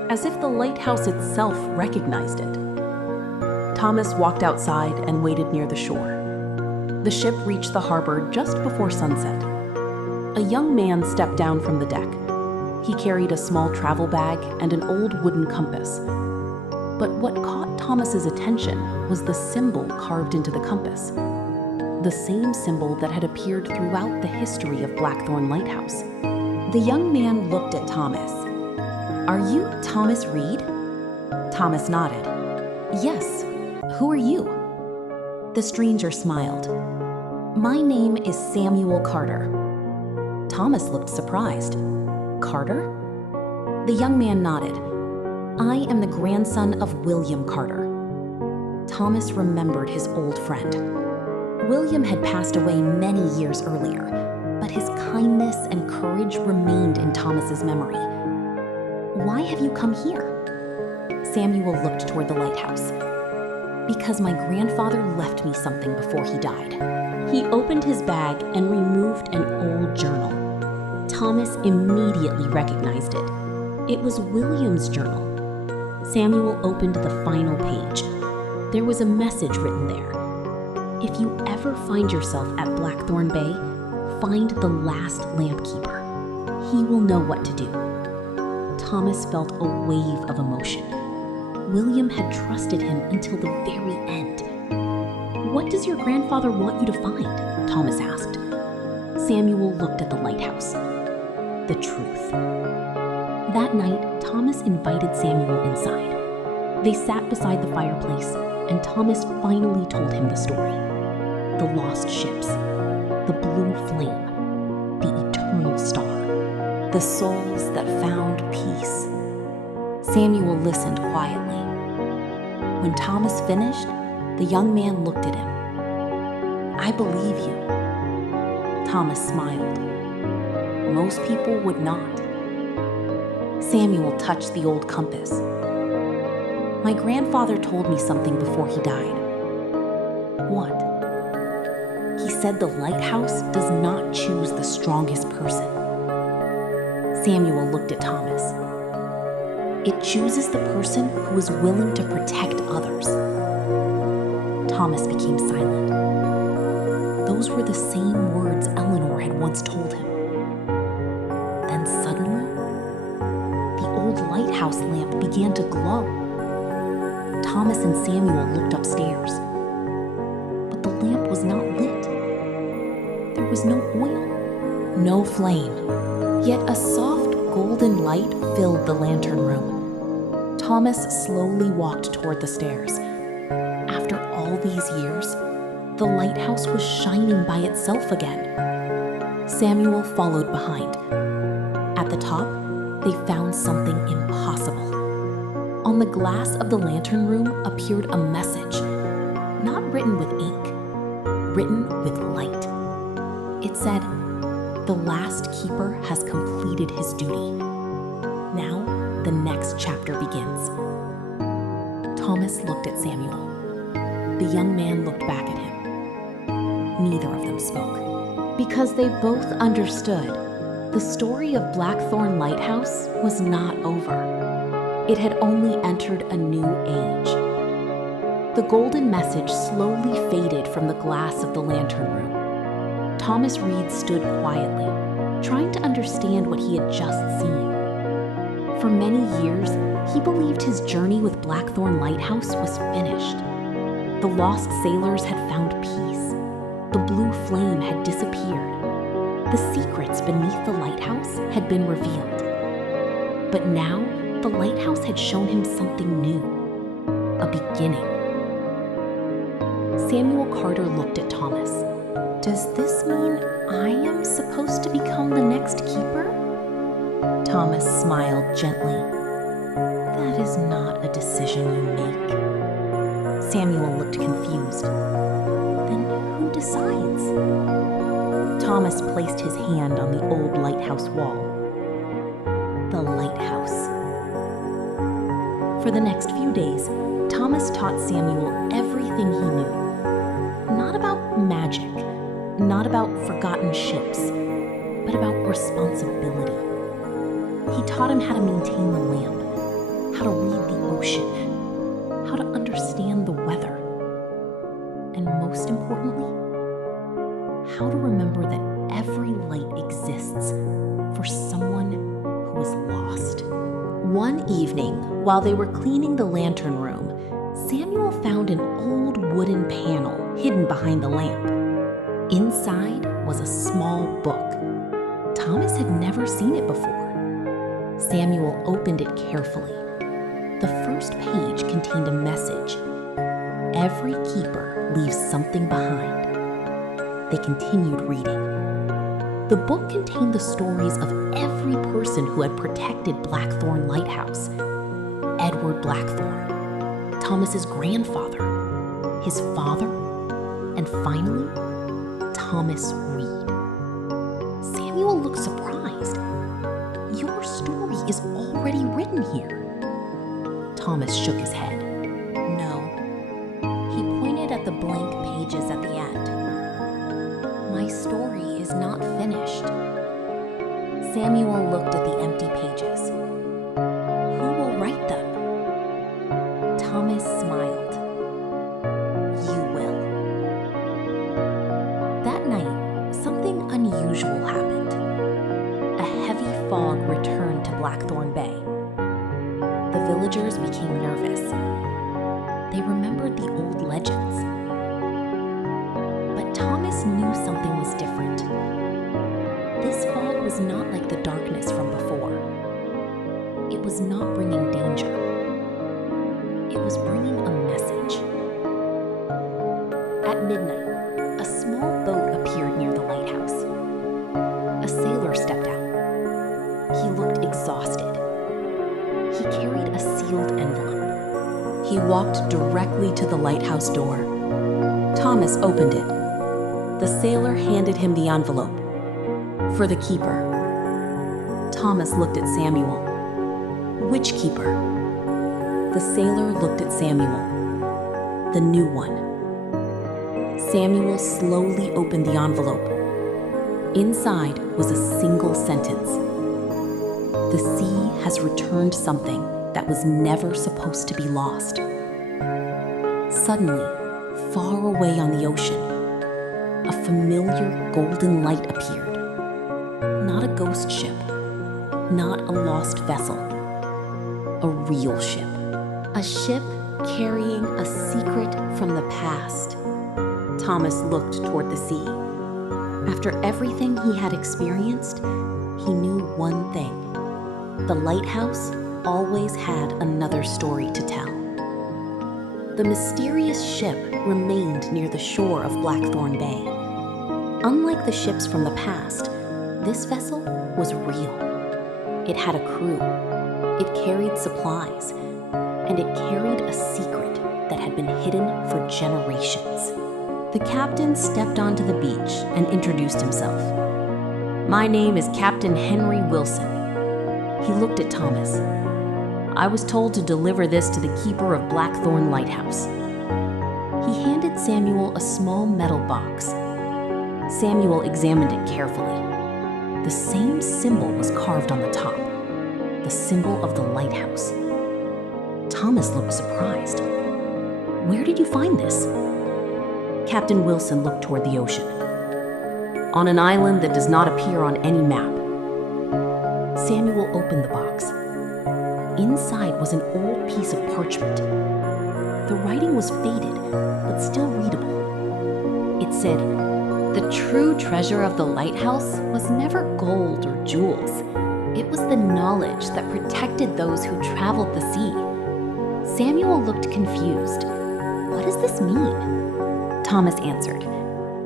as if the lighthouse itself recognized it. Thomas walked outside and waited near the shore. The ship reached the harbor just before sunset. A young man stepped down from the deck. He carried a small travel bag and an old wooden compass. But what caught Thomas's attention was the symbol carved into the compass. The same symbol that had appeared throughout the history of Blackthorn Lighthouse. The young man looked at Thomas. "Are you Thomas Reed?" Thomas nodded. "Yes. Who are you?" The stranger smiled. "My name is Samuel Carter." Thomas looked surprised. "Carter?" The young man nodded. "I am the grandson of William Carter." Thomas remembered his old friend. William had passed away many years earlier, but his kindness and courage remained in Thomas's memory. "Why have you come here?" Samuel looked toward the lighthouse. "Because my grandfather left me something before he died." He opened his bag and removed an old journal. Thomas immediately recognized it. It was William's journal. Samuel opened the final page. There was a message written there. "If you ever find yourself at Blackthorn Bay, find the last lamp keeper. He will know what to do." Thomas felt a wave of emotion. William had trusted him until the very end. "What does your grandfather want you to find?" Thomas asked. Samuel looked at the lighthouse. The truth. That night, Thomas invited Samuel inside. They sat beside the fireplace, and Thomas finally told him the story. The lost ships, the blue flame, the eternal star, the souls that found peace. Samuel listened quietly. When Thomas finished, the young man looked at him. "I believe you." Thomas smiled. Most people would not. Samuel touched the old compass. "My grandfather told me something before he died." "What?" "He said the lighthouse does not choose the strongest person." Samuel looked at Thomas. "It chooses the person who is willing to protect others." Thomas became silent. Those were the same words Eleanor had once told him. Then suddenly, the old lighthouse lamp began to glow. Thomas and Samuel looked upstairs, but the lamp was not lit. There was no oil, no flame, yet a soft golden light filled the lantern room. Thomas slowly walked toward the stairs. After all these years, the lighthouse was shining by itself again. Samuel followed behind. At the top, they found something impossible. On the glass of the lantern room appeared a message, not written with ink, written with light. It said, "The last keeper has completed his duty. Now, the next chapter begins." Thomas looked at Samuel. The young man looked back at him. Neither of them spoke, because they both understood the story of Blackthorn Lighthouse was not over. It had only entered a new age. The golden message slowly faded from the glass of the lantern room. Thomas Reed stood quietly, trying to understand what he had just seen. For many years, he believed his journey with Blackthorn Lighthouse was finished. The lost sailors had found peace. The blue flame had disappeared. The secrets beneath the lighthouse had been revealed. But now, the lighthouse had shown him something new, a beginning. Samuel Carter looked at Thomas. "Does this mean I am supposed to become the next keeper?" Thomas smiled gently. "That is not a decision you make." Samuel looked confused. "Then who decides?" Thomas placed his hand on the old lighthouse wall. The lighthouse. For the next few days, Thomas taught Samuel everything he knew. Not about magic, not about forgotten ships, but about responsibility. He taught him how to maintain the lamp, how to read the ocean, how to understand the weather, and most importantly, how to remember that every light exists for someone who is lost. One evening, while they were cleaning the lantern room, Samuel found an old wooden panel hidden behind the lamp. Inside was a small book. Thomas had never seen it before. Samuel opened it carefully. The first page contained a message. Every keeper leaves something behind. They continued reading. The book contained the stories of every person who had protected Blackthorn Lighthouse. Edward Blackthorn, Thomas's grandfather, his father, and finally, Thomas Reed. Samuel looked surprised. "Your story is already written here." Thomas shook his head. "No." He pointed at the blank pages at the end. "My story is not finished." Samuel looked at the empty pages. "Who will write them?" Thomas smiled. "You will." That night, something unusual happened. A heavy fog returned to Blackthorn Bay. The villagers became nervous. They remembered the old legends. But Thomas knew something was different. This fog was not like the darkness from before. It was not bringing danger. It was bringing a message. At midnight, a small boat appeared near the lighthouse. A sailor stepped out. He looked exhausted. He carried a sealed envelope. He walked directly to the lighthouse door. Thomas opened it. The sailor handed him the envelope. For the keeper. Thomas looked at Samuel. Which keeper? The sailor looked at Samuel. The new one. Samuel slowly opened the envelope. Inside was a single sentence. The sea has returned something that was never supposed to be lost. Suddenly, far away on the ocean, a familiar golden light appeared. Not a ghost ship, not a lost vessel, a real ship. A ship carrying a secret from the past. Thomas looked toward the sea. After everything he had experienced, he knew one thing. The lighthouse always had another story to tell. The mysterious ship remained near the shore of Blackthorn Bay. Unlike the ships from the past, this vessel was real. It had a crew, it carried supplies, and it carried a secret that had been hidden for generations. The captain stepped onto the beach and introduced himself. My name is Captain Henry Wilson. He looked at Thomas. I was told to deliver this to the keeper of Blackthorn Lighthouse. He handed Samuel a small metal box. Samuel examined it carefully. The same symbol was carved on the top, the symbol of the lighthouse. Thomas looked surprised. Where did you find this? Captain Wilson looked toward the ocean. On an island that does not appear on any map. Samuel opened the box. Inside was an old piece of parchment. The writing was faded, but still readable. It said, "The true treasure of the lighthouse was never gold or jewels. It was the knowledge that protected those who traveled the sea." Samuel looked confused. What does this mean? Thomas answered,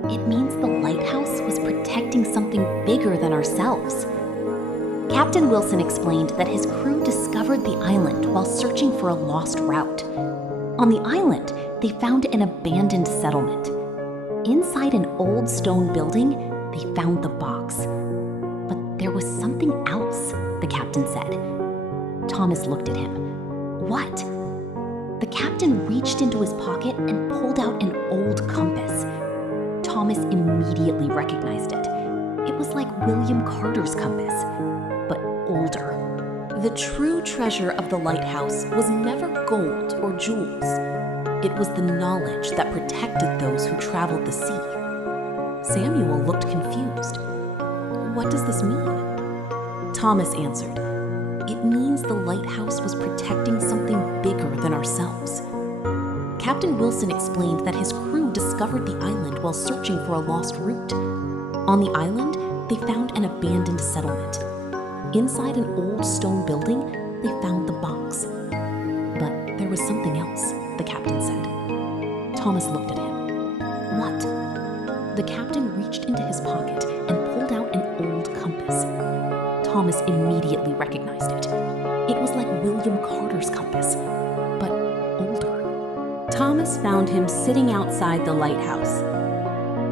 "It means the lighthouse was protecting something bigger than ourselves." Captain Wilson explained that his crew discovered the island while searching for a lost route. On the island, they found an abandoned settlement. Inside an old stone building, they found the box. But there was something else, the captain said. Thomas looked at him. What? The captain reached into his pocket and pulled out an old compass. Thomas immediately recognized it. It was like William Carter's compass, but older. The true treasure of the lighthouse was never gold or jewels. It was the knowledge that protected those who traveled the sea. Samuel looked confused. What does this mean? Thomas answered, "It means the lighthouse was protecting something bigger than ourselves." Captain Wilson explained that his crew discovered the island while searching for a lost route. On the island, they found an abandoned settlement. Inside an old stone building, they found the box. But there was something else, the captain said. Thomas looked at him. What? The captain reached into his pocket and pulled out an old compass. Thomas immediately recognized it. It was like William Carter's compass, but older. Thomas found him sitting outside the lighthouse.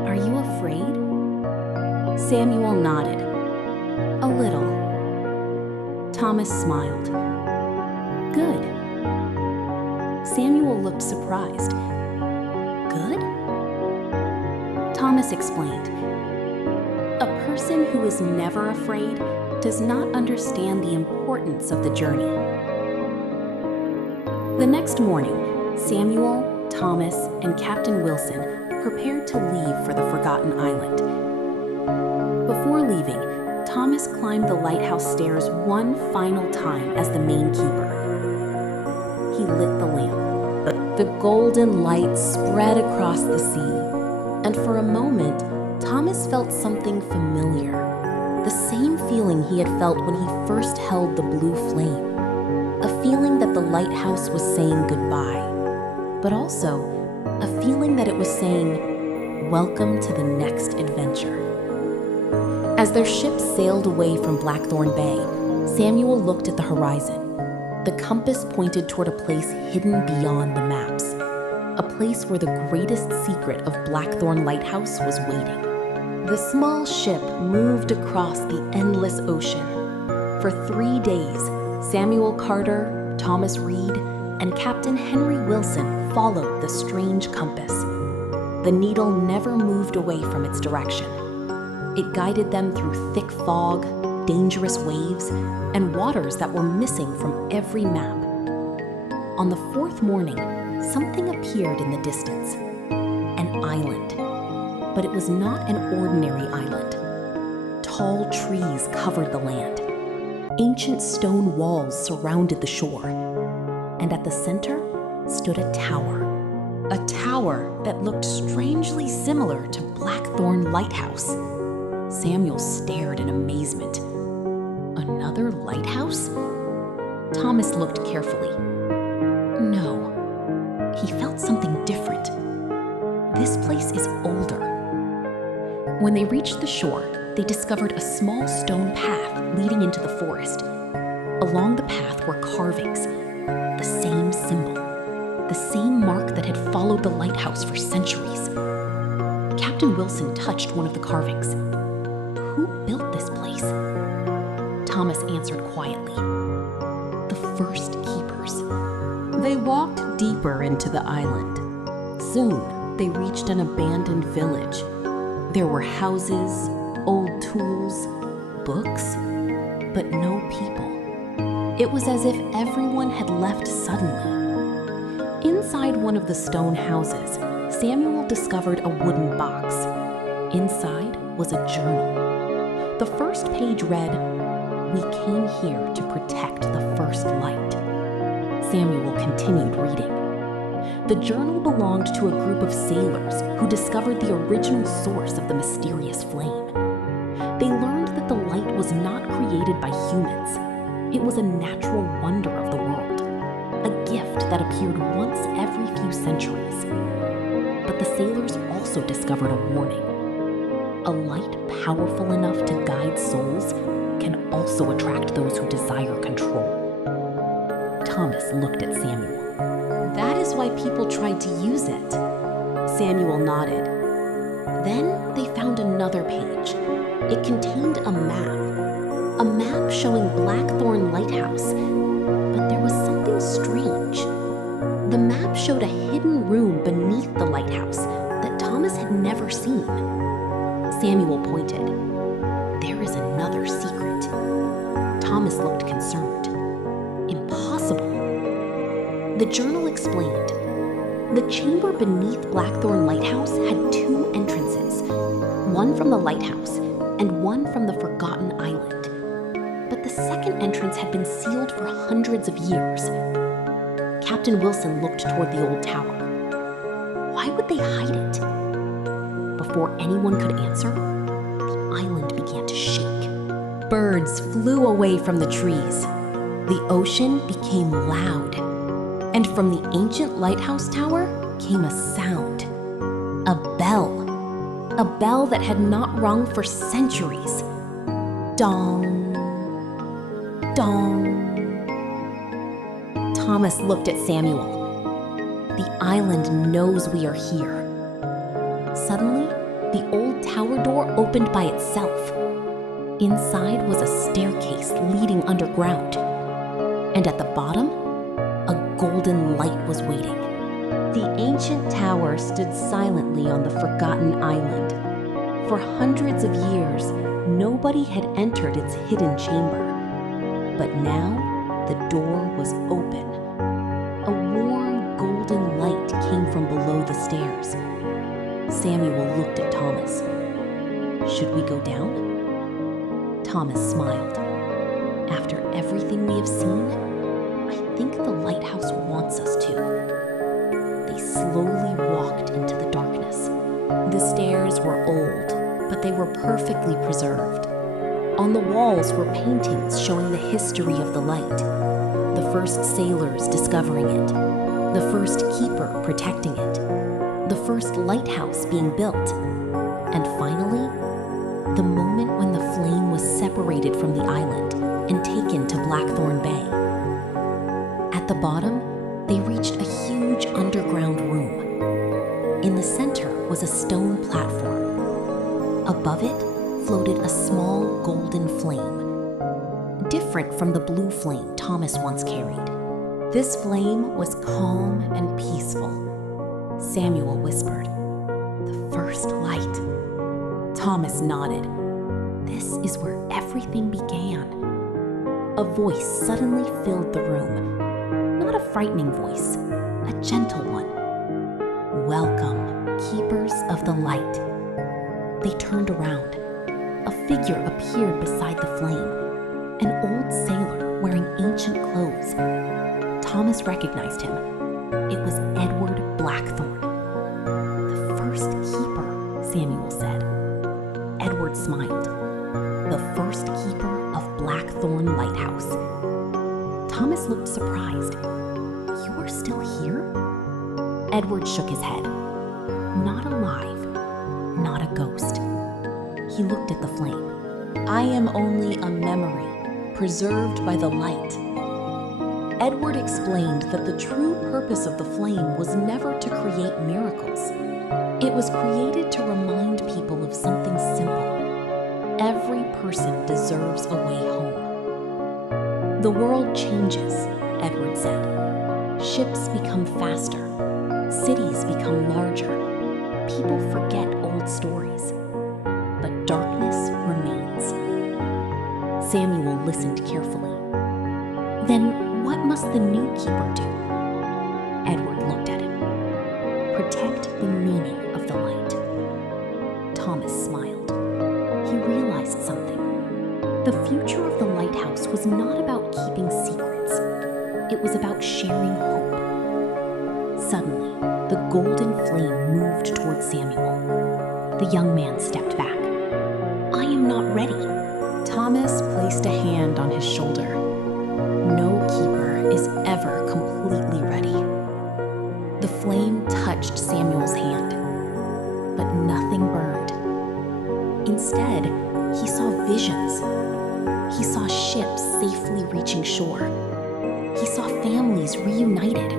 "Are you afraid?" Samuel nodded. "A little." Thomas smiled. "Good." Samuel looked surprised. "Good?" Thomas explained. "A person who is never afraid does not understand the importance of the journey." The next morning, Samuel, Thomas, and Captain Wilson prepared to leave for the Forgotten Island. Before leaving, Thomas climbed the lighthouse stairs one final time as the main keeper. He lit the lamp. The golden light spread across the sea, and for a moment, Thomas felt something familiar. The same feeling he had felt when he first held the blue flame. A feeling that the lighthouse was saying goodbye, but also a feeling that it was saying, "Welcome to the next adventure." As their ship sailed away from Blackthorn Bay, Samuel looked at the horizon. The compass pointed toward a place hidden beyond the maps, a place where the greatest secret of Blackthorn Lighthouse was waiting. The small ship moved across the endless ocean. For 3 days, Samuel Carter, Thomas Reed, and Captain Henry Wilson followed the strange compass. The needle never moved away from its direction. It guided them through thick fog, dangerous waves, and waters that were missing from every map. On the 4th morning, something appeared in the distance. An island. But it was not an ordinary island. Tall trees covered the land. Ancient stone walls surrounded the shore. And at the center stood a tower. A tower that looked strangely similar to Blackthorn Lighthouse. Samuel stared in amazement. Another lighthouse? Thomas looked carefully. No. He felt something different. This place is older. When they reached the shore, they discovered a small stone path leading into the forest. Along the path were carvings, the same symbol, the same mark that had followed the lighthouse for centuries. Captain Wilson touched one of the carvings. Who built this place? Thomas answered quietly. The first keepers. They walked deeper into the island. Soon, they reached an abandoned village. There were houses, old tools, books, but no people. It was as if everyone had left suddenly. Inside one of the stone houses, Samuel discovered a wooden box. Inside was a journal. The first page read, "We came here to protect the first light." Samuel continued reading. The journal belonged to a group of sailors who discovered the original source of the mysterious flame. They learned that the light was not created by humans. It was a natural wonder of the world, a gift that appeared once every few centuries. But the sailors also discovered a warning. A light powerful enough to guide souls can also attract those who desire control. Thomas looked at Samuel. That is why people tried to use it. Samuel nodded. Then they found another page. It contained a map showing Blackthorn Lighthouse. But there was something strange. The map showed a hidden room beneath the lighthouse that Thomas had never seen. Samuel pointed. There is another secret. Thomas looked concerned. Impossible. The journal explained. The chamber beneath Blackthorn Lighthouse had 2 entrances, one from the lighthouse and one from the forgotten island. But the second entrance had been sealed for hundreds of years. Captain Wilson looked toward the old tower. Why would they hide it? Before anyone could answer, the island began to shake. Birds flew away from the trees. The ocean became loud. And from the ancient lighthouse tower came a sound. A bell. A bell that had not rung for centuries. Dong. Dong. Thomas looked at Samuel. The island knows we are here. Suddenly, the old tower door opened by itself. Inside was a staircase leading underground. And at the bottom, a golden light was waiting. The ancient tower stood silently on the forgotten island. For hundreds of years, nobody had entered its hidden chamber. But now, the door was open. A warm, golden light came from below the stairs. Samuel looked at Thomas. Should we go down? Thomas smiled. After everything we have seen, I think the lighthouse wants us to. They slowly walked into the darkness. The stairs were old, but they were perfectly preserved. On the walls were paintings showing the history of the light, the first sailors discovering it, the first keeper protecting it, the first lighthouse being built, and finally, the moment when the flame was separated from the island and taken to Blackthorn Bay. bottom, they reached a huge underground room. In the center was a stone platform. Above it floated a small golden flame, different from the blue flame Thomas once carried. This flame was calm and peaceful. Samuel whispered, "The first light." Thomas nodded. This is where everything began. A voice suddenly filled the room. Not a frightening voice, a gentle one. "Welcome, keepers of the light." They turned around. A figure appeared beside the flame, an old sailor wearing ancient clothes. Thomas recognized him. It was Edward Blackthorn. "The first keeper," Samuel said. Edward smiled. "The first keeper of Blackthorn Lighthouse." Thomas looked surprised. "You are still here?" Edward shook his head. "Not alive, not a ghost." He looked at the flame. "I am only a memory, preserved by the light." Edward explained that the true purpose of the flame was never to create miracles. It was created to remind people of something simple. Every person deserves a way home. "The world changes," Edward said. "Ships become faster. Cities become larger. People forget old stories. But darkness remains." Samuel listened carefully. "Then what must the new keeper do?" Edward looked at him. "Protect the meaning of the light." Thomas smiled. He realized something. The future of the lighthouse was not about keeping secrets. It was about sharing hope. Suddenly, the golden flame moved toward Samuel. The young man stepped back. "I am not ready." Thomas placed a hand on his shoulder. "No keeper is ever completely ready." The flame touched Samuel's hand, but nothing burned. Instead, he saw visions. He saw ships safely reaching shore. He saw families reunited.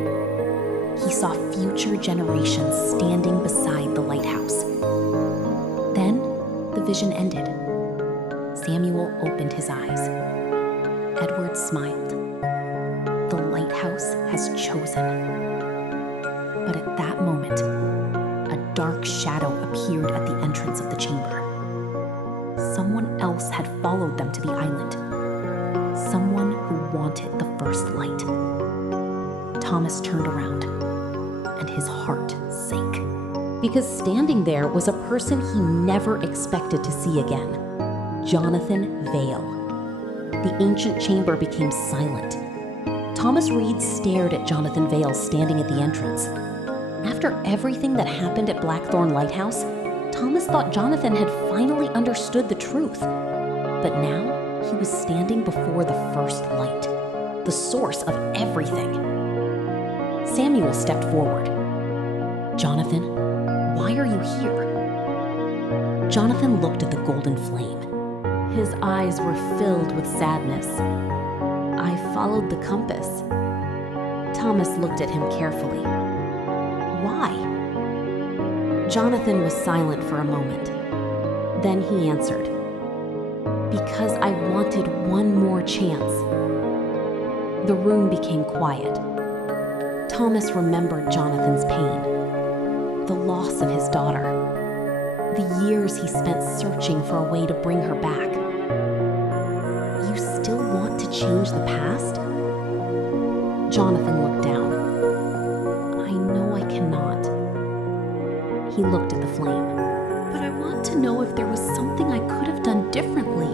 He saw future generations standing beside the lighthouse. Then the vision ended. Samuel opened his eyes. Edward smiled. The lighthouse has chosen. But at that moment, a dark shadow appeared at the entrance of the chamber. Someone else had followed them to the island. Someone who wanted the first light. Thomas turned around, and his heart sank. Because standing there was a person he never expected to see again. Jonathan Vale. The ancient chamber became silent. Thomas Reed stared at Jonathan Vale standing at the entrance. After everything that happened at Blackthorn Lighthouse, Thomas thought Jonathan had finally understood the truth. But now he was standing before the first light, the source of everything. Samuel stepped forward. "Jonathan, why are you here?" Jonathan looked at the golden flame. His eyes were filled with sadness. "I followed the compass." Thomas looked at him carefully. "Why?" Jonathan was silent for a moment. Then he answered, "Because I wanted one more chance." The room became quiet. Thomas remembered Jonathan's pain, the loss of his daughter, the years he spent searching for a way to bring her back. "You still want to change the past?" Jonathan looked down. "I know I cannot." He looked at the flame. "But I want to know if there was something I could have done differently."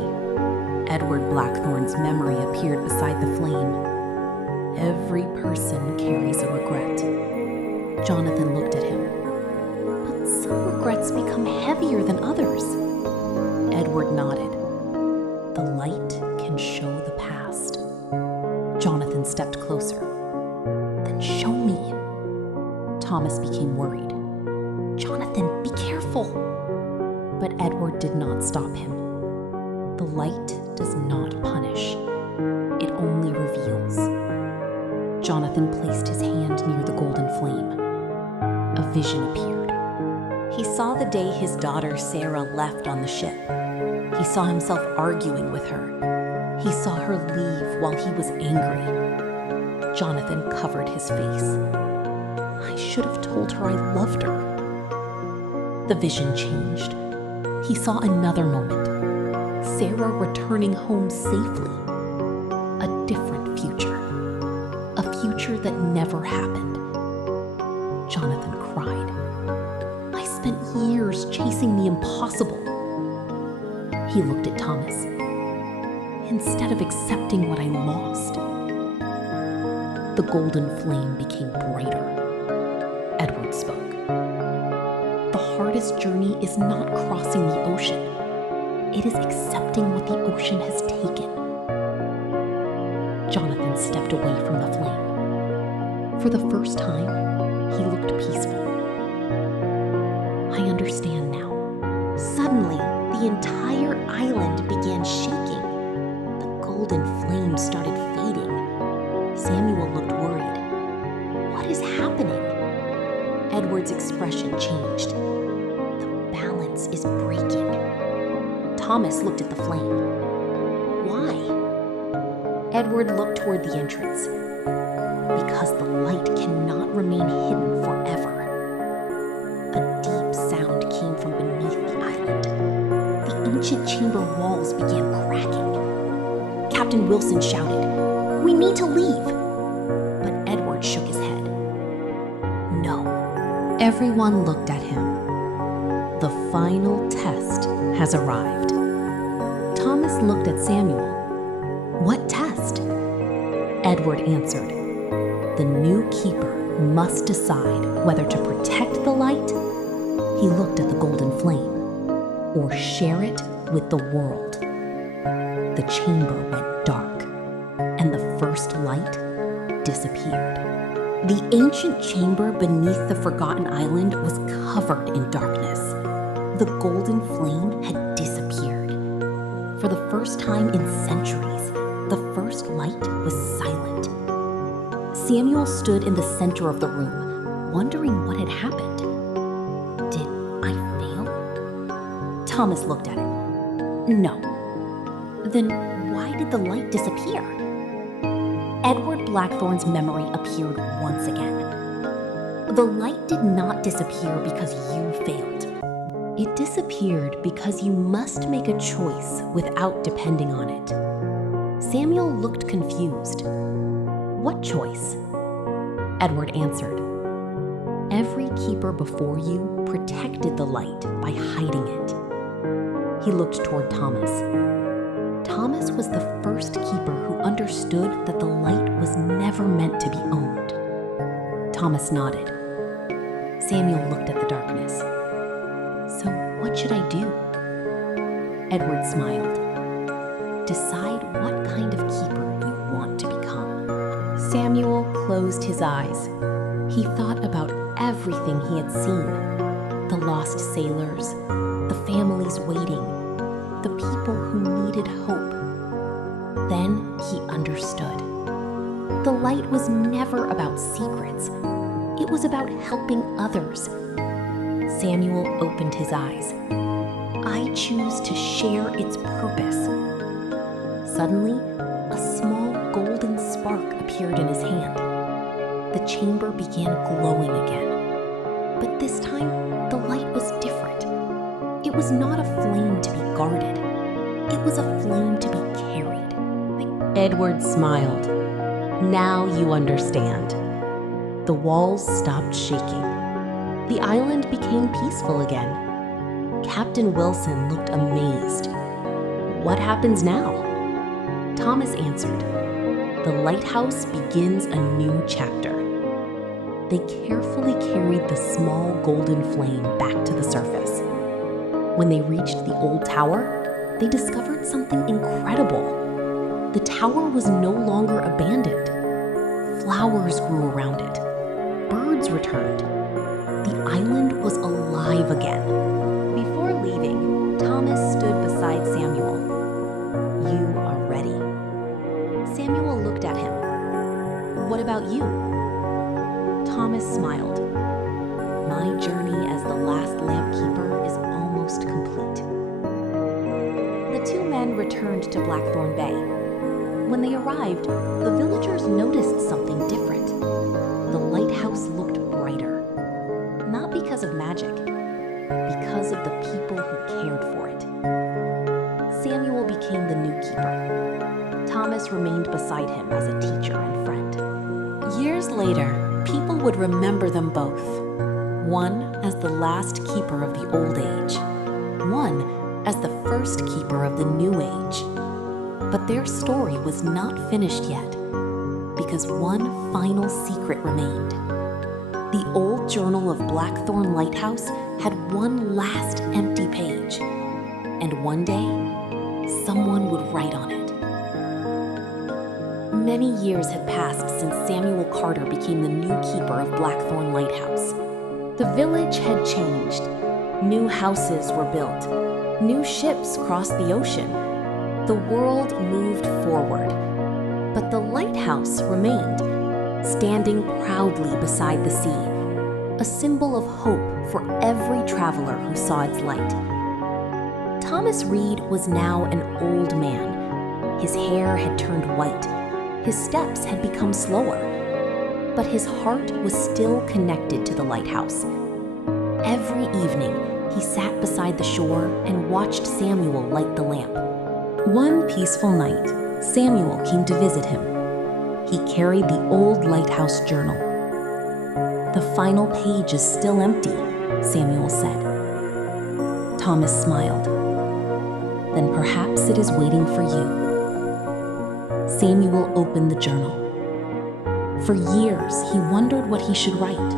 Edward Blackthorn's memory appeared beside the flame. "Every person carries a regret." Jonathan looked at him. "But some regrets become heavier than others." Edward nodded. "The light can show the past." Jonathan stepped closer. "Then show me." Thomas became worried. "Jonathan, be careful." But Edward did not stop him. The light does not punish. It only reveals. Jonathan placed his hand near the golden flame. A vision appeared. He saw the day his daughter Sarah left on the ship. He saw himself arguing with her. He saw her leave while he was angry. Jonathan covered his face. I should have told her I loved her. The vision changed. He saw another moment. Sarah returning home safely. A different future. A future that never happened. Jonathan cried. I spent years chasing the impossible. He looked at Thomas. Instead of accepting what I lost, the golden flame became brighter. Edward spoke. The hardest journey is not crossing the ocean. It is accepting what the ocean has taken. Jonathan stepped away from the flame. For the first time, he looked peaceful. I understand now. Suddenly, the entire island began shaking. The golden flame started fading. Samuel looked worried. What is happening? Edward's expression changed. The balance is breaking. Thomas looked at the flame. Why? Edward looked toward the entrance. Because the light cannot remain hidden forever. A deep sound came from beneath the island. The ancient chamber walls began cracking. Captain Wilson shouted, "We need to leave!" But Edward shook his head. No. Everyone looked at him. The final test has arrived. Thomas looked at Samuel. What test? Edward answered. The new keeper must decide whether to protect the light, he looked at the golden flame, or share it with the world. The chamber went dark, and the first light disappeared. The ancient chamber beneath the forgotten island was covered in darkness. The golden flame had disappeared. For the first time in centuries, the first light was silent. Samuel stood in the center of the room, wondering what had happened. Did I fail? Thomas looked at it. No. Then why did the light disappear? Edward Blackthorn's memory appeared once again. The light did not disappear because you failed. It disappeared because you must make a choice without depending on it. Samuel looked confused. What choice? Edward answered. Every keeper before you protected the light by hiding it. He looked toward Thomas. Thomas was the first keeper who understood that the light was never meant to be owned. Thomas nodded. Samuel looked at the darkness. So what should I do? Edward smiled. Decide what kind of keeper you want to become. Samuel closed his eyes. He thought about everything he had seen. The lost sailors, the families waiting, the people who needed hope. Then he understood. The light was never about secrets. It was about helping others. Samuel opened his eyes. I choose to share its purpose. Suddenly, a small golden spark appeared in his hand. The chamber began glowing again. But this time, the light was different. It was not a flame to be guarded. It was a flame to be carried. Edward smiled. Now you understand. The walls stopped shaking. The island became peaceful again. Captain Wilson looked amazed. What happens now? Thomas answered. The lighthouse begins a new chapter. They carefully carried the small golden flame back to the surface. When they reached the old tower, they discovered something incredible. The tower was no longer abandoned. Flowers grew around it. Birds returned. The island was alive again. Before leaving, Thomas stood beside Samuel. You are ready. Samuel looked at him. What about about you?" Thomas smiled. "My journey as the last lamp keeper is almost complete." The two men returned to Blackthorn Bay. When they arrived, the villagers noticed something different. The lighthouse looked brighter. Not because of magic, because of the people who cared for it. Samuel became the new keeper. Thomas remained beside him as a teacher and friend. Years later, people would remember them both. One as the last keeper of the old age. One as the first keeper of the new age. But their story was not finished yet, because one final secret remained. The old journal of Blackthorn Lighthouse had one last empty page, and one day, someone would write on it. Many years had passed since Samuel Carter became the new keeper of Blackthorn Lighthouse. The village had changed. New houses were built. New ships crossed the ocean. The world moved forward. But the lighthouse remained, standing proudly beside the sea, a symbol of hope for every traveler who saw its light. Thomas Reed was now an old man. His hair had turned white. His steps had become slower. But his heart was still connected to the lighthouse. Every evening, he sat beside the shore and watched Samuel light the lamp. One peaceful night, Samuel came to visit him. He carried the old lighthouse journal. "The final page is still empty," Samuel said. Thomas smiled. "Then perhaps it is waiting for you." Samuel opened the journal. For years, he wondered what he should write.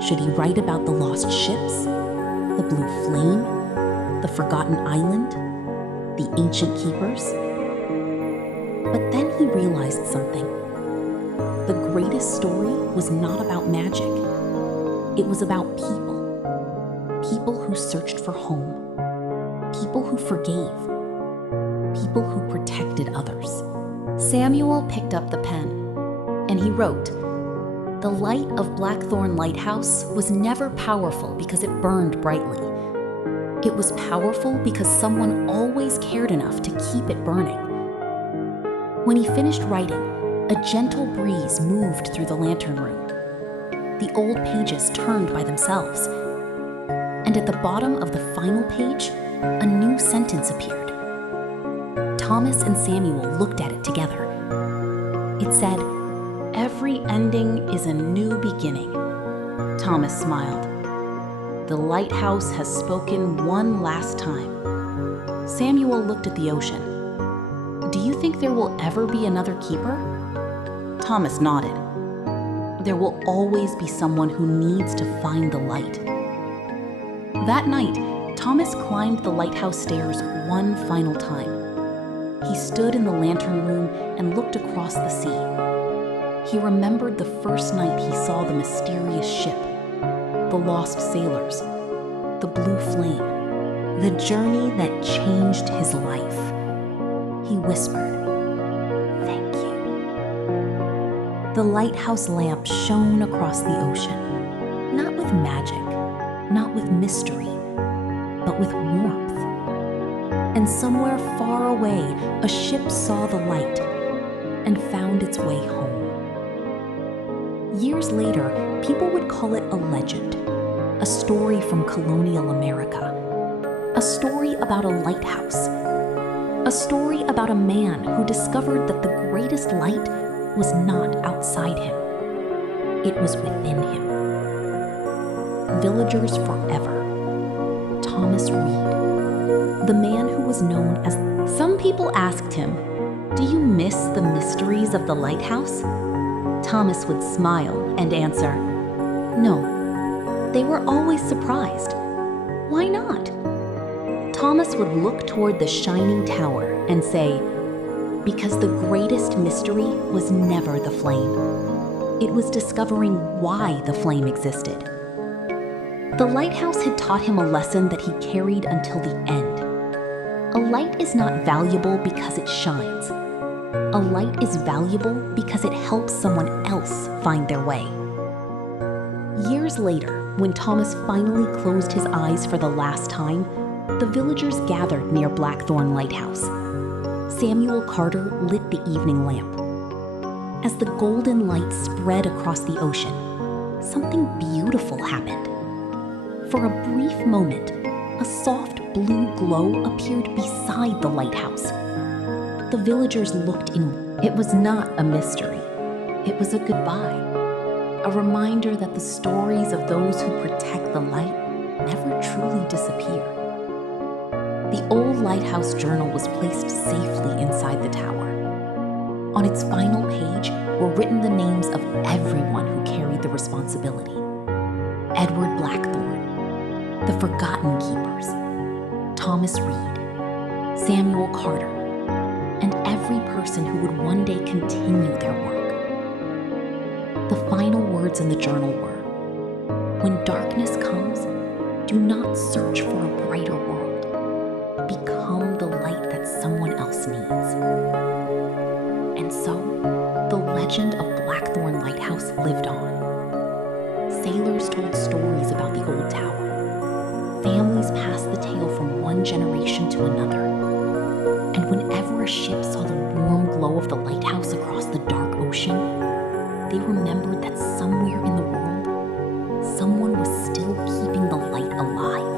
Should he write about the lost ships, the blue flame, the forgotten island, the ancient keepers? But then he realized something. The greatest story was not about magic. It was about people. People who searched for home. People who forgave. People who protected others. Samuel picked up the pen, and he wrote, "The light of Blackthorn Lighthouse was never powerful because it burned brightly. It was powerful because someone always cared enough to keep it burning." When he finished writing, a gentle breeze moved through the lantern room. The old pages turned by themselves. And at the bottom of the final page, a new sentence appeared. Thomas and Samuel looked at it together. It said, "Every ending is a new beginning." Thomas smiled. "The lighthouse has spoken one last time." Samuel looked at the ocean. "Do you think there will ever be another keeper?" Thomas nodded. "There will always be someone who needs to find the light." That night, Thomas climbed the lighthouse stairs one final time. He stood in the lantern room and looked across the sea. He remembered the first night he saw the mysterious ship, the lost sailors, the blue flame, the journey that changed his life. He whispered, "Thank you." The lighthouse lamp shone across the ocean, not with magic, not with mystery, but with warmth. And somewhere far away, a ship saw the light and found its way home. Years later, people would call it a legend, a story from colonial America, a story about a lighthouse, a story about a man who discovered that the greatest light was not outside him. It was within him. Villagers forever. Thomas Reed, the man who was known as... Some people asked him, "Do you miss the mysteries of the lighthouse?" Thomas would smile and answer, "No." They were always surprised. Why not? Thomas would look toward the shining tower and say, "Because the greatest mystery was never the flame. It was discovering why the flame existed." The lighthouse had taught him a lesson that he carried until the end. A light is not valuable because it shines. A light is valuable because it helps someone else find their way. Years later, when Thomas finally closed his eyes for the last time, the villagers gathered near Blackthorn Lighthouse. Samuel Carter lit the evening lamp. As the golden light spread across the ocean, something beautiful happened. For a brief moment, a soft blue glow appeared beside the lighthouse. The villagers looked in. It was not a mystery. It was a goodbye. A reminder that the stories of those who protect the light never truly disappear. The old lighthouse journal was placed safely inside the tower. On its final page were written the names of everyone who carried the responsibility. Edward Blackthorn, the Forgotten Keepers, Thomas Reed, Samuel Carter, and every person who would one day continue their work. The final words in the journal were, "When darkness comes, do not search for a brighter world. Become the light that someone else needs." And so, the legend of Blackthorn Lighthouse lived on. Sailors told stories about the old tower. Families passed the tale from one generation to another. And whenever a ship saw the warm glow of the lighthouse across the dark ocean, they remembered that somewhere in the world, someone was still keeping the light alive.